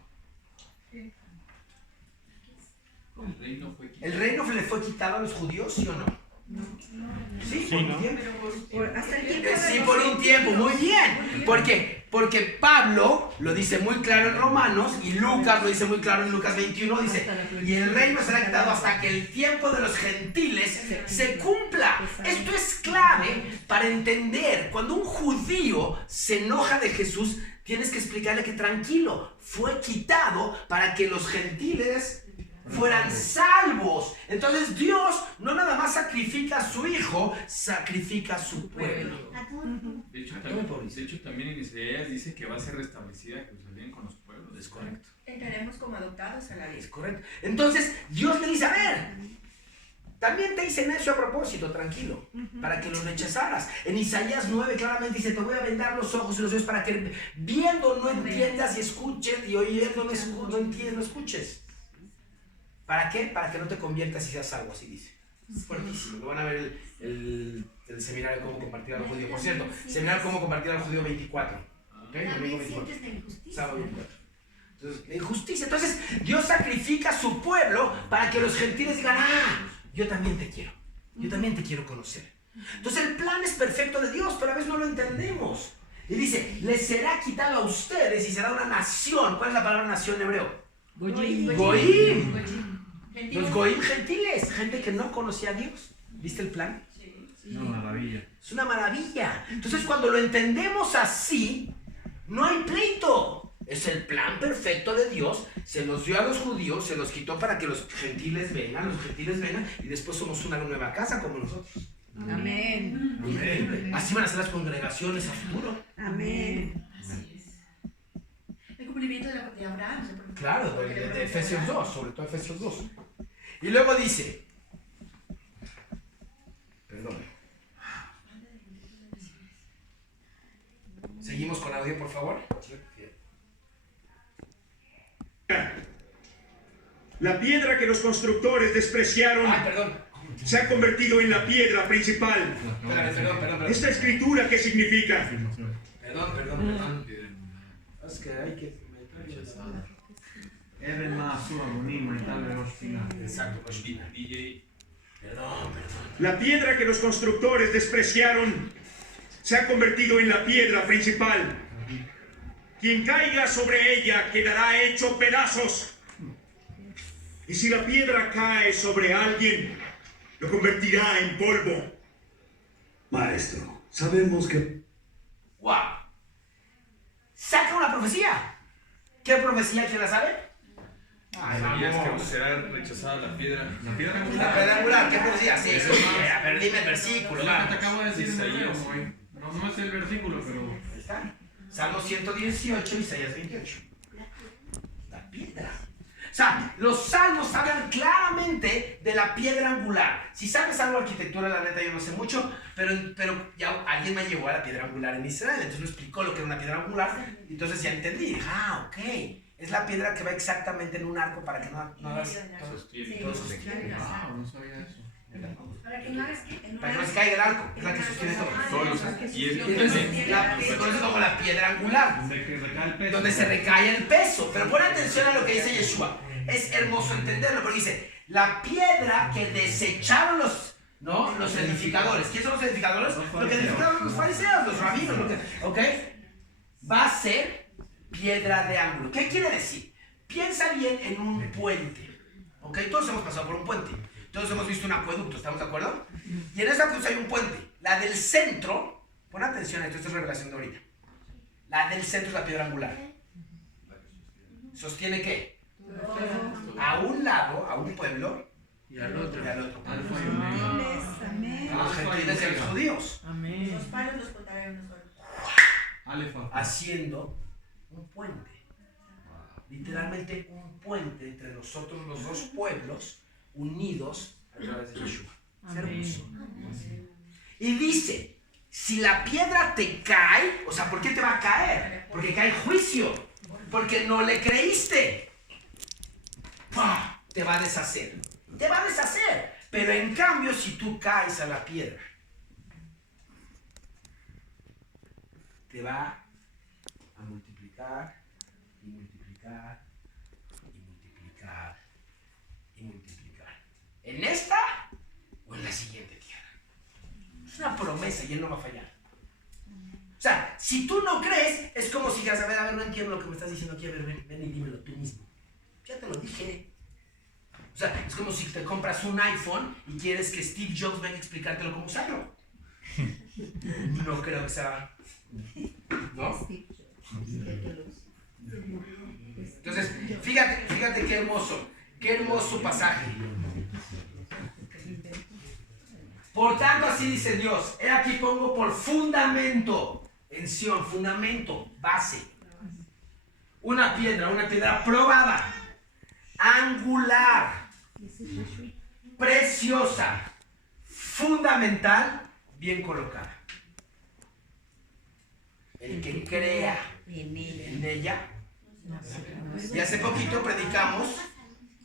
¿El reino le fue quitado a los judíos, sí o no? Sí, por un tiempo. Hasta el tiempo. Sí, por un tiempo, muy bien. ¿Por qué? Porque Pablo lo dice muy claro en Romanos y Lucas lo dice muy claro en Lucas 21, dice, y el reino será quitado hasta que el tiempo de los gentiles se cumpla. Esto es clave para entender. Cuando un judío se enoja de Jesús, tienes que explicarle que tranquilo, fue quitado para que los gentiles fueran salvos. Entonces Dios no nada más sacrifica a su hijo, sacrifica a su pueblo. De hecho, también en Isaías dice que va a ser restablecida Jerusalén con los pueblos. Es correcto. Entraremos como adoptados a la vida. Es correcto. Entonces Dios le dice, a ver, también te hice eso a propósito, tranquilo, para que los rechazaras. En Isaías 9 claramente dice, te voy a vendar los ojos y los oídos para que viendo no entiendas y escuches, y oyendo no entiendas, no escuches. ¿Para qué? Para que no te conviertas y seas salvo, así dice. Fuertísimo. Lo van a ver el seminario de cómo compartir al judío. Por cierto, seminario de cómo compartir al judío 24. ¿Ok? Domingo 24. Sábado 24. Entonces, la injusticia. Entonces, Dios sacrifica a su pueblo para que los gentiles digan, yo también te quiero. Yo también te quiero conocer. Entonces, el plan es perfecto de Dios, pero a veces no lo entendemos. Y dice, les será quitado a ustedes y será una nación. ¿Cuál es la palabra nación en hebreo? Goim. Los goim gentiles, gente que no conocía a Dios. ¿Viste el plan? Es una maravilla. Es una maravilla. Entonces cuando lo entendemos así, no hay pleito. Es el plan perfecto de Dios. Se los dio a los judíos, se los quitó para que los gentiles vengan y después somos una nueva casa como nosotros. Amén. Increíble. Así van a ser las congregaciones a futuro. Amén. El cumplimiento de Abraham. Claro, de Efesios 2, sobre todo Efesios 2. Y luego dice, perdón. Seguimos con audio, por favor. La piedra que los constructores despreciaron se ha convertido en la piedra principal. Perdón. ¿Esta escritura qué significa? Perdón. Es que hay que... Exacto, La piedra que los constructores despreciaron se ha convertido en la piedra principal. Quien caiga sobre ella quedará hecho pedazos. Y si la piedra cae sobre alguien, lo convertirá en polvo. Maestro, sabemos que... ¡Wow! ¡Saca una profecía! ¿Qué profecía? ¿Quién la sabe? ¿Sabías que será rechazada la piedra? La piedra La piedra angular, ¿qué profecía? Sí, a ver, dime el versículo. Lo que Va. te acabo de decir, Isaías. no es el versículo, pero... Ahí está. Salmo 118, Isaías 28. La piedra. O sea, los salmos hablan claramente de la piedra angular. Si sabes algo de arquitectura, la neta yo no sé mucho, pero ya alguien me llevó a la piedra angular en Israel, entonces me explicó lo que era una piedra angular, y entonces ya entendí. Dije, ok, es la piedra que va exactamente en un arco para que no hagas todo sostiene. Wow, no sabía eso. Para que no hagas Para que no se caiga el arco, es la que sostiene todo. Y es Entonces, se conoce como la piedra angular, donde se recae el peso. Pero pon atención a lo que dice Yeshua. Es hermoso entenderlo, porque dice, la piedra que desecharon los edificadores. ¿Quiénes son los edificadores? Lo que edificaron los fariseos, los rabinos, ¿ok? Va a ser piedra de ángulo. ¿Qué quiere decir? Piensa bien en un puente, ¿ok? Todos hemos pasado por un puente. Todos hemos visto un acueducto, ¿estamos de acuerdo? Y en ese acueducto hay un puente. La del centro, pon atención a esto, esto es revelación de ahorita. La del centro es la piedra angular. ¿Sostiene qué? A un lado, a un pueblo, Y al otro. y al otro. Alfa y Omega. A los gentiles y a los judíos. Amén. Los palos los contarán unos solos. Alefa. Haciendo un puente. Literalmente un puente entre nosotros los dos pueblos unidos a través de Yeshua. Es hermoso. Y dice, si la piedra te cae, o sea, ¿por qué te va a caer? Porque cae juicio. Porque no le creíste. ¡Pah! Te va a deshacer. Te va a deshacer. Pero en cambio, si tú caes a la piedra, te va a multiplicar y multiplicar y multiplicar y multiplicar. ¿En esta o en la siguiente tierra? Es una promesa y Él no va a fallar. O sea, si tú no crees, es como si dijeras, a ver, no entiendo lo que me estás diciendo aquí, a ver, ven y dímelo tú mismo. Ya te lo dije. O sea, es como si te compras un iPhone y quieres que Steve Jobs venga a explicártelo cómo usarlo. No creo que sea... ¿No? Entonces, fíjate qué hermoso pasaje. Por tanto, así dice Dios, he aquí pongo por fundamento en Sion, fundamento, base, una piedra probada, angular, preciosa, fundamental, bien colocada. El que crea en ella. Y hace poquito predicamos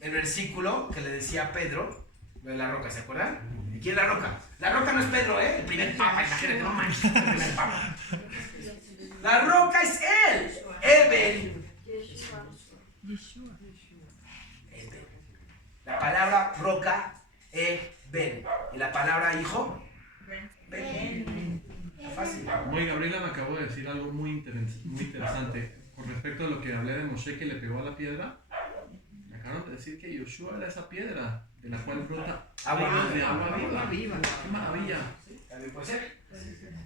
el versículo que le decía a Pedro, lo de la roca, ¿se acuerdan? ¿Y quién es la roca? La roca no es Pedro, el primer papa, imagínate, no manches, el primer papa. La roca es él, Eben. La palabra roca, Eben. Y la palabra hijo, Ben. Fácil. Oye, Gabriela me acabó de decir algo muy interesante con respecto a lo que hablé de Moshe que le pegó a la piedra. Me acabaron de decir que Yoshua era esa piedra de la cual brota agua viva. ¡Qué maravilla! ¿También puede ser?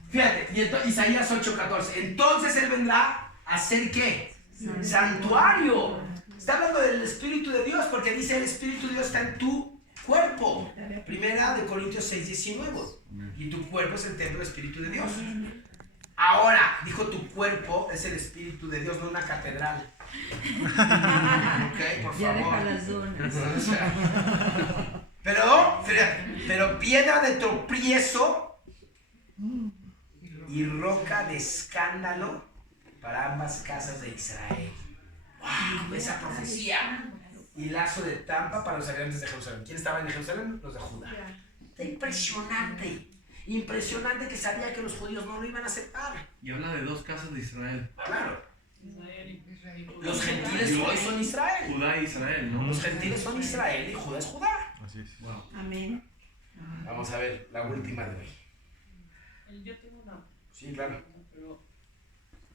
Fíjate, y Isaías 8:14. Entonces Él vendrá a ser ¿qué? Santuario. Está hablando del Espíritu de Dios porque dice el Espíritu de Dios está en tu cuerpo. Primera de Corintios 6:19. Y tu cuerpo es el templo del Espíritu de Dios. Ahora, dijo tu cuerpo es el Espíritu de Dios, no una catedral. Ok, por favor. Ya deja las donas. Pero piedra de tropiezo y roca de escándalo para ambas casas de Israel. ¡Wow! Esa profecía. Y lazo de tampa para los habitantes de Jerusalén. ¿Quién estaba en Jerusalén? Los de Judá. Está impresionante. Impresionante que sabía que los judíos no lo iban a aceptar. Y habla de dos casas de Israel. Claro. Los gentiles hoy son Israel. Judá e Israel, ¿no? Los gentiles son Israel y Judá es Judá. Así es. Wow. Amén. Vamos a ver la última de hoy. Yo tengo una. Sí, claro.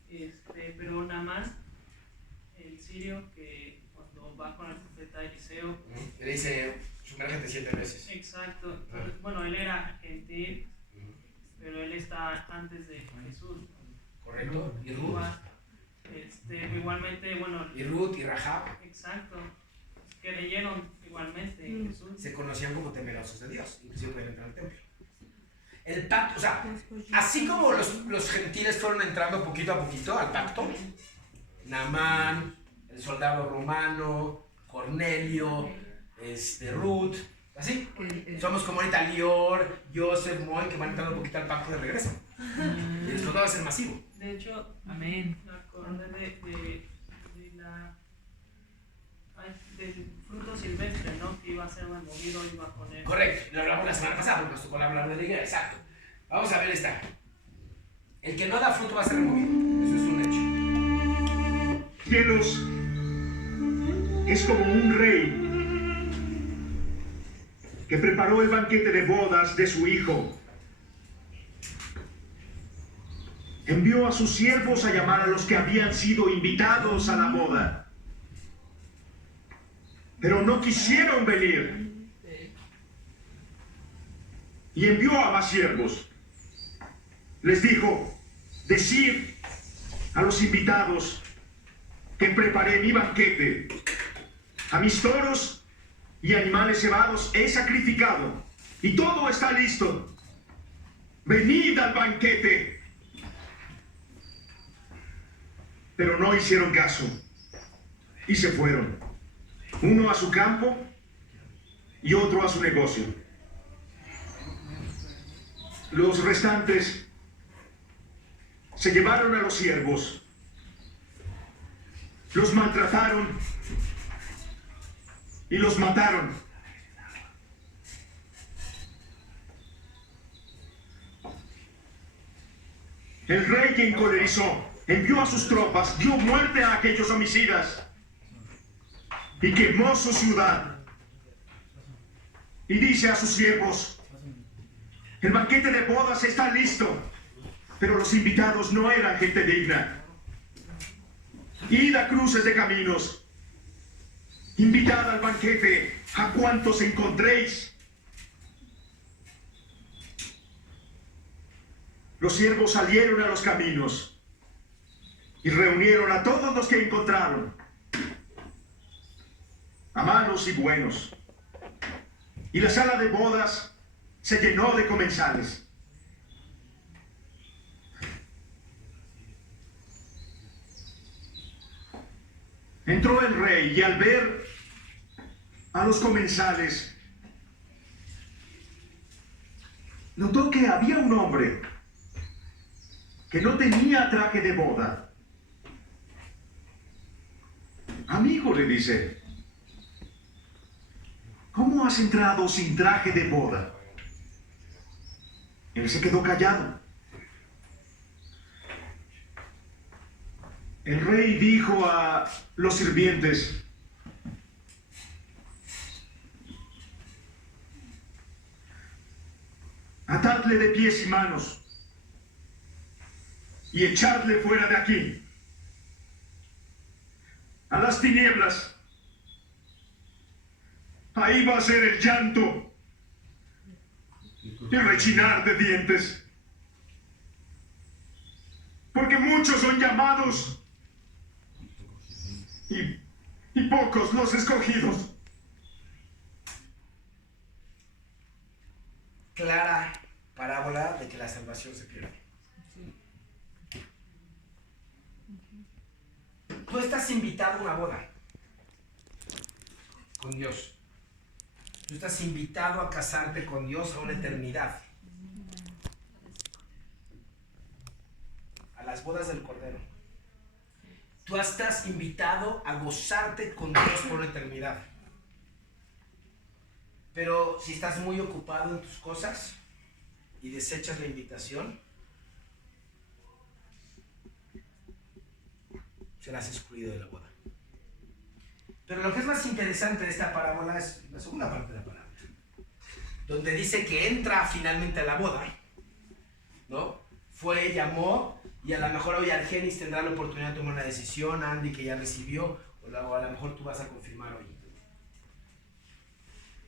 Pero Naamán, el sirio que cuando va con el profeta Eliseo, le dice, sumérgete 7 veces. Exacto. Entonces, bueno, él era gentil, pero él está antes de Jesús. Correcto. Y Ruth. Igualmente, bueno. Y Ruth y Rahab. Exacto. Creyeron igualmente en Jesús. Se conocían como temerosos de Dios, inclusive pueden entrar al templo. El pacto, o sea, así como los gentiles fueron entrando poquito a poquito al pacto, Naamán, el soldado romano, Cornelio, Ruth, así. Somos como ahorita Lior, Joseph, Moy, que van entrando un poquito al pacto de regreso. Y después va a ser masivo. De hecho, amén. Me acordé del fruto silvestre, ¿no? Que iba a ser removido, iba a poner. Correcto, lo hablamos la semana pasada, porque nos tocó hablar de la higuera, exacto. Vamos a ver esta. El que no da fruto va a ser removido. Eso es un hecho. Cielos es como un rey que preparó el banquete de bodas de su hijo. Envió a sus siervos a llamar a los que habían sido invitados a la boda, pero no quisieron venir. Y envió a más siervos. Les dijo, decid a los invitados que preparé mi banquete. A mis toros y animales cebados he sacrificado, y todo está listo. Venid al banquete. Pero no hicieron caso y se fueron, uno a su campo y otro a su negocio. Los restantes se llevaron a los siervos, los maltrataron y los mataron. El rey, que encolerizó, envió a sus tropas, dio muerte a aquellos homicidas y quemó su ciudad. Y dice a sus siervos, el banquete de bodas está listo, pero los invitados no eran gente digna. Id a cruces de caminos, invitad al banquete a cuantos encontréis. Los siervos salieron a los caminos y reunieron a todos los que encontraron, a malos y buenos. Y la sala de bodas se llenó de comensales. Entró el rey y al ver a los comensales, notó que había un hombre que no tenía traje de boda. Amigo, le dice, ¿cómo has entrado sin traje de boda? Él se quedó callado. El rey dijo a los sirvientes, atadle de pies y manos y echadle fuera de aquí, a las tinieblas. Ahí va a ser el llanto y rechinar de dientes, porque muchos son llamados y pocos los escogidos. Clara parábola de que la salvación se pierde. Tú estás invitado a una boda con Dios. Tú estás invitado a casarte con Dios a una eternidad. A las bodas del Cordero. Tú estás invitado a gozarte con Dios por una eternidad. Pero si estás muy ocupado en tus cosas y desechas la invitación, serás excluido de la boda. Pero lo que es más interesante de esta parábola es la segunda parte de la parábola, donde dice que entra finalmente a la boda, ¿no? Fue, llamó, y a lo mejor hoy Argenis tendrá la oportunidad de tomar una decisión, Andy que ya recibió, o a lo mejor tú vas a confirmar hoy.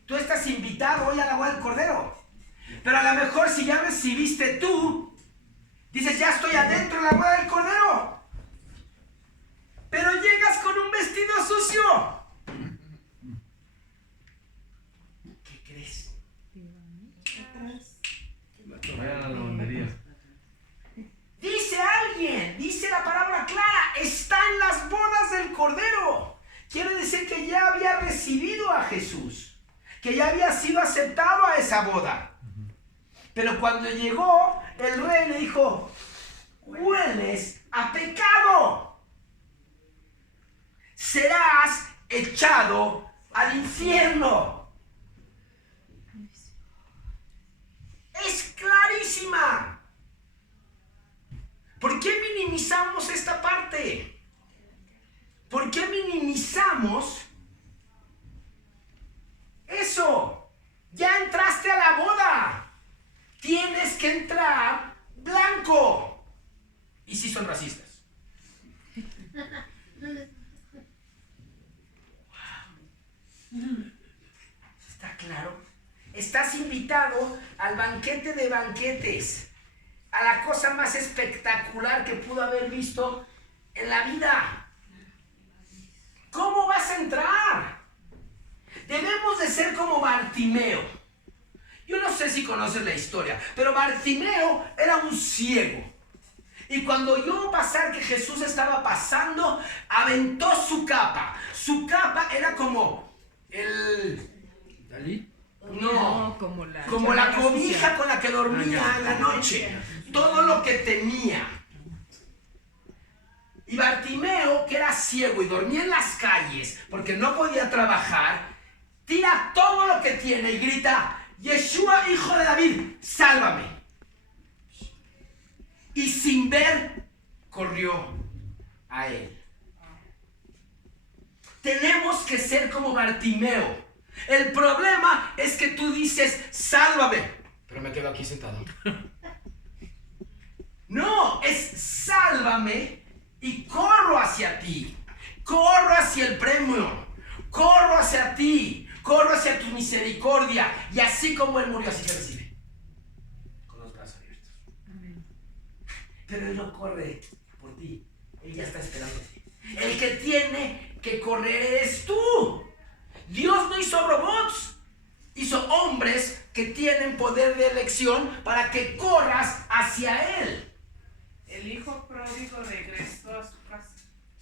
Tú estás invitado hoy a la boda del Cordero, pero a lo mejor si ya recibiste tú, dices, ya estoy adentro de la boda del Cordero, pero llegas con un vestido sucio. ¿Qué crees? Vaya a la lavandería. Dice alguien, dice la palabra clara, está en las bodas del Cordero. Quiere decir que ya había recibido a Jesús, que ya había sido aceptado a esa boda. Pero cuando llegó, el rey le dijo, hueles a pecado. Serás echado al infierno. Es clarísima. ¿Por qué minimizamos esta parte? ¿Por qué minimizamos eso? Ya entraste a la boda. Tienes que entrar blanco. Y sí son racistas. ¿Está claro? Estás invitado al banquete de banquetes, a la cosa más espectacular que pudo haber visto en la vida. ¿Cómo vas a entrar? Debemos de ser como Bartimeo. Yo no sé si conoces la historia, pero Bartimeo era un ciego. Y cuando oyó pasar que Jesús estaba pasando, aventó su capa. Su capa era como el... ¿Dalí? No, como la cobija con la que dormía en la noche. Todo lo que tenía. Y Bartimeo, que era ciego y dormía en las calles porque no podía trabajar, tira todo lo que tiene y grita, Yeshua, hijo de David, sálvame. Y sin ver, corrió a él. Tenemos que ser como Bartimeo. El problema es que tú dices, sálvame, pero me quedo aquí sentado. No, es sálvame y corro hacia ti. Corro hacia el premio. Corro hacia ti. Corro hacia tu misericordia. Y así como Él murió, así se recibe. Con los brazos abiertos. Amén. Pero Él no corre por ti. Él ya está esperándote. El que tiene que correr eres tú. Dios no hizo robots. Hizo hombres que tienen poder de elección para que corras hacia Él. El hijo pródigo regresó a su casa.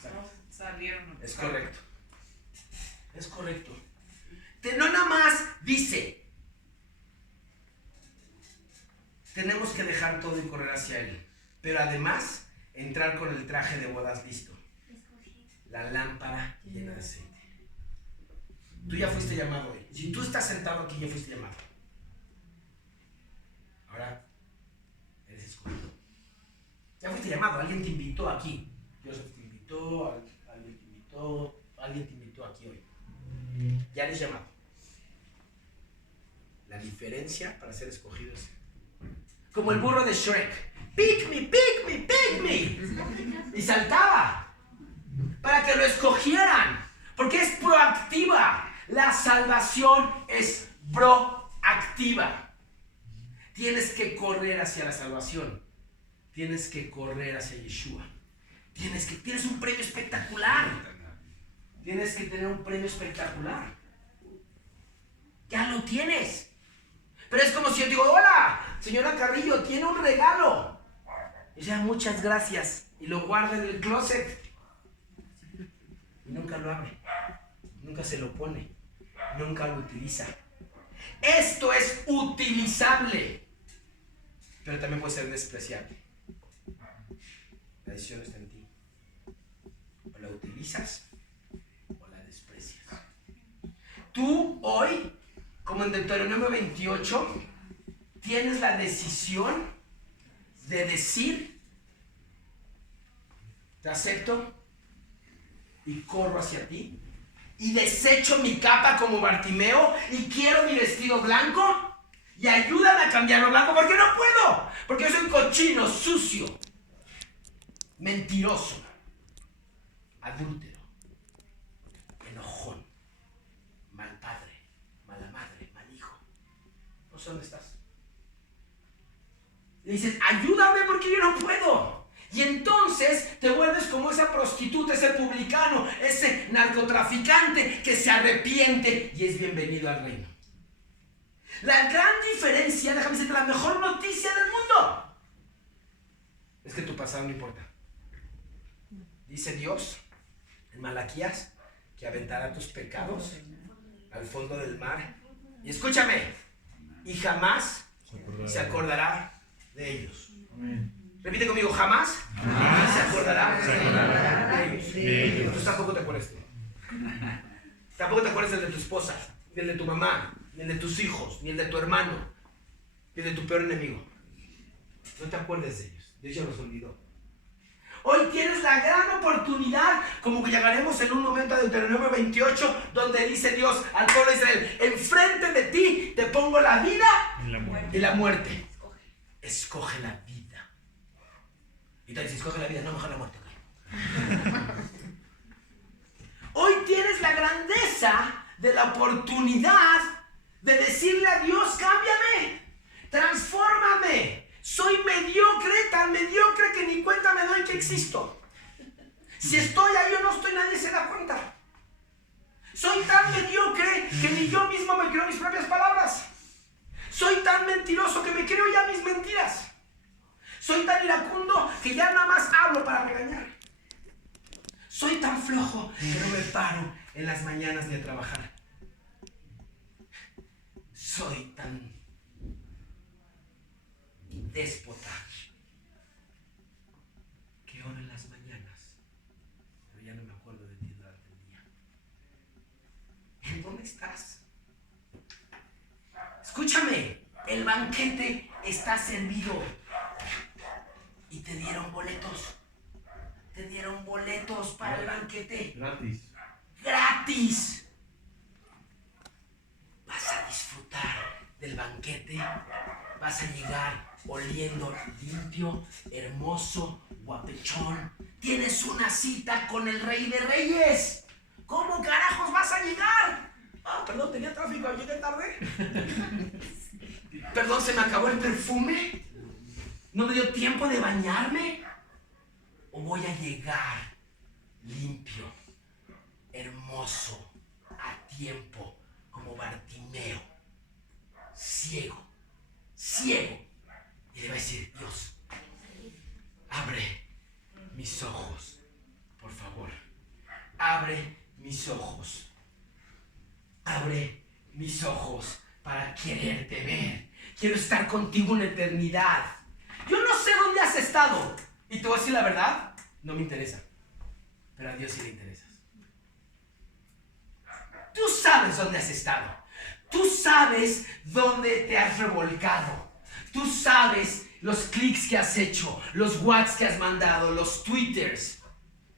Todos salieron. Es correcto. Es correcto. No nada más dice, tenemos que dejar todo y correr hacia Él, pero además entrar con el traje de bodas listo, la lámpara llena de aceite. Tú ya fuiste llamado hoy. Si tú estás sentado aquí, ya fuiste llamado. Ahora eres escogido. Ya fuiste llamado, alguien te invitó aquí. Joseph te invitó, alguien te invitó aquí hoy. Ya eres llamado. La diferencia para ser escogido es como el burro de Shrek. Pick me, pick me, pick me. Y saltaba para que lo escogieran. Porque es proactiva. La salvación es proactiva. Tienes que correr hacia la salvación. Tienes que correr hacia Yeshua. Tienes un premio espectacular. Tienes que tener un premio espectacular. Ya lo tienes. Pero es como si yo digo, hola, señora Carrillo, tiene un regalo. Y ya, muchas gracias. Y lo guarda en el closet. Y nunca lo abre. Nunca se lo pone. Nunca lo utiliza. Esto es utilizable. Pero también puede ser despreciable. La decisión está en ti. O la utilizas o la desprecias. Tú hoy, como en Deuteronomio 28, tienes la decisión de decir, te acepto y corro hacia ti y desecho mi capa como Bartimeo y quiero mi vestido blanco, Y ayúdame a cambiarlo blanco porque no puedo. Porque yo soy cochino, sucio, mentiroso, adúltero, enojón, mal padre, mala madre, mal hijo. No sé dónde estás. Le dices, ayúdame porque yo no puedo. Y entonces te vuelves como esa prostituta, ese publicano, ese narcotraficante que se arrepiente y es bienvenido al reino. La gran diferencia, déjame decirte, la mejor noticia del mundo es que tu pasado no importa. Dice Dios en Malaquías que aventará tus pecados al fondo del mar. Y escúchame, y jamás se acordará de ellos. Repite conmigo, jamás se acordará de ellos. Entonces tampoco te acuerdas. Tampoco te acuerdas del de tu esposa, del de tu mamá, ni el de tus hijos, ni el de tu hermano, ni el de tu peor enemigo. No te acuerdes de ellos. Dios ya los olvidó. Hoy tienes la gran oportunidad, como que llegaremos en un momento de Deuteronomio 28, donde dice Dios al pueblo de Israel, enfrente de ti te pongo la vida y la muerte. Escoge la vida. Y te dice, escoge la vida, no, mejor la muerte. Hoy tienes la grandeza de la oportunidad de decirle a Dios, cámbiame, transfórmame. Soy mediocre, tan mediocre que ni cuenta me doy que existo. Si estoy ahí o no estoy, nadie se da cuenta. Soy tan mediocre que ni yo mismo me creo mis propias palabras. Soy tan mentiroso que me creo ya mis mentiras. Soy tan iracundo que ya nada más hablo para regañar. Soy tan flojo que no me paro en las mañanas ni a trabajar. Soy tan déspota que oro en las mañanas, pero ya no me acuerdo de ti durante el día. ¿En dónde estás? Escúchame, el banquete está servido y te dieron boletos. Te dieron boletos para el banquete. Gratis. Gratis. Vas a disfrutar del banquete. Vas a llegar oliendo limpio, hermoso, guapechón. Tienes una cita con el Rey de Reyes. ¿Cómo carajos vas a llegar? Ah, perdón, tenía tráfico, llegué tarde. Perdón, se me acabó el perfume. ¿No me dio tiempo de bañarme? ¿O voy a llegar limpio, hermoso, a tiempo, como Bartimeo, ciego? Y le va a decir, Dios, abre mis ojos, por favor. Abre mis ojos. Abre mis ojos para quererte ver. Quiero estar contigo en la eternidad. Yo no sé dónde has estado. Y te voy a decir la verdad, no me interesa. Pero a Dios sí le interesas. Tú sabes dónde has estado. Tú sabes dónde te has revolcado. Tú sabes los clics que has hecho, los WhatsApp que has mandado, los Twitters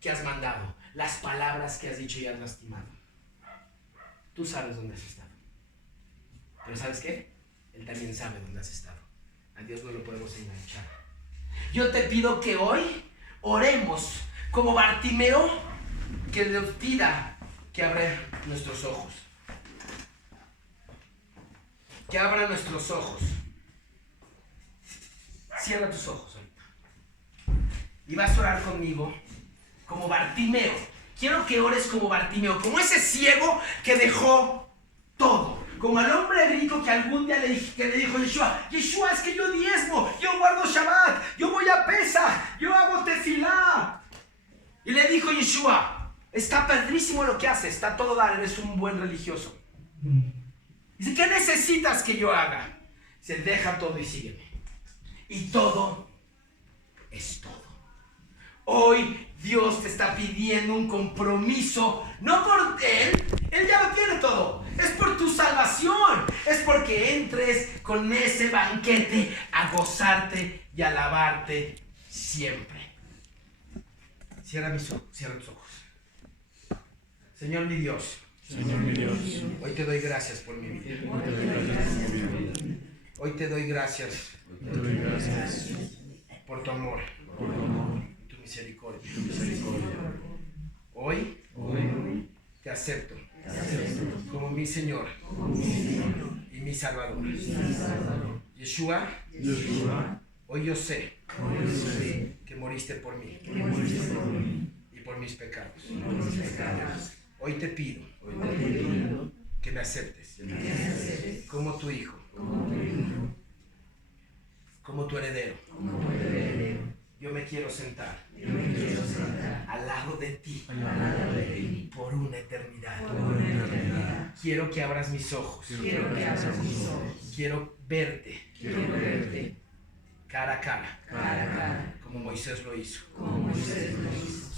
que has mandado, las palabras que has dicho y has lastimado. Tú sabes dónde has estado. Pero ¿sabes qué? Él también sabe dónde has estado. A Dios no lo podemos enganchar. Yo te pido que hoy oremos como Bartimeo, que le pida que abra nuestros ojos. Que abra nuestros ojos. Cierra tus ojos ahorita. Y vas a orar conmigo como Bartimeo. Quiero que ores como Bartimeo, como ese ciego que dejó todo. Como al hombre rico que algún día le dijo Yeshua, Yeshua, es que yo diezmo, yo guardo Shabbat, yo voy a Pesach, yo hago tefilá. Y le dijo Yeshua, está padrísimo lo que haces, está todo dar, eres un buen religioso. Dice, ¿qué necesitas que yo haga? Dice, deja todo y sígueme. Y todo es todo. Hoy Dios te está pidiendo un compromiso, no por Él ya lo tiene todo. Es por tu salvación, es porque entres con ese banquete a gozarte y alabarte siempre. Cierra tus ojos. Señor mi Dios, Señor mi Dios, hoy te doy gracias por mi vida. Hoy te doy gracias por tu amor y tu misericordia. Hoy te acepto como mi Señor y mi Salvador. Yeshua, hoy yo sé que moriste por mí y por mis pecados. Hoy te pido que me aceptes como tu hijo, como tu heredero. Yo me quiero sentar al lado de ti por una eternidad. Quiero que abras mis ojos. Quiero verte cara a cara, como Moisés lo hizo.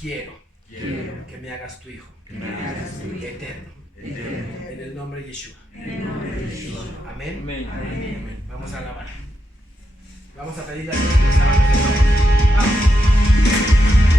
Quiero que me hagas tu hijo eterno. En el nombre de Yeshua. Amén. Vamos a alabar. Vamos a pedirle a Dios que nos haga. Vamos.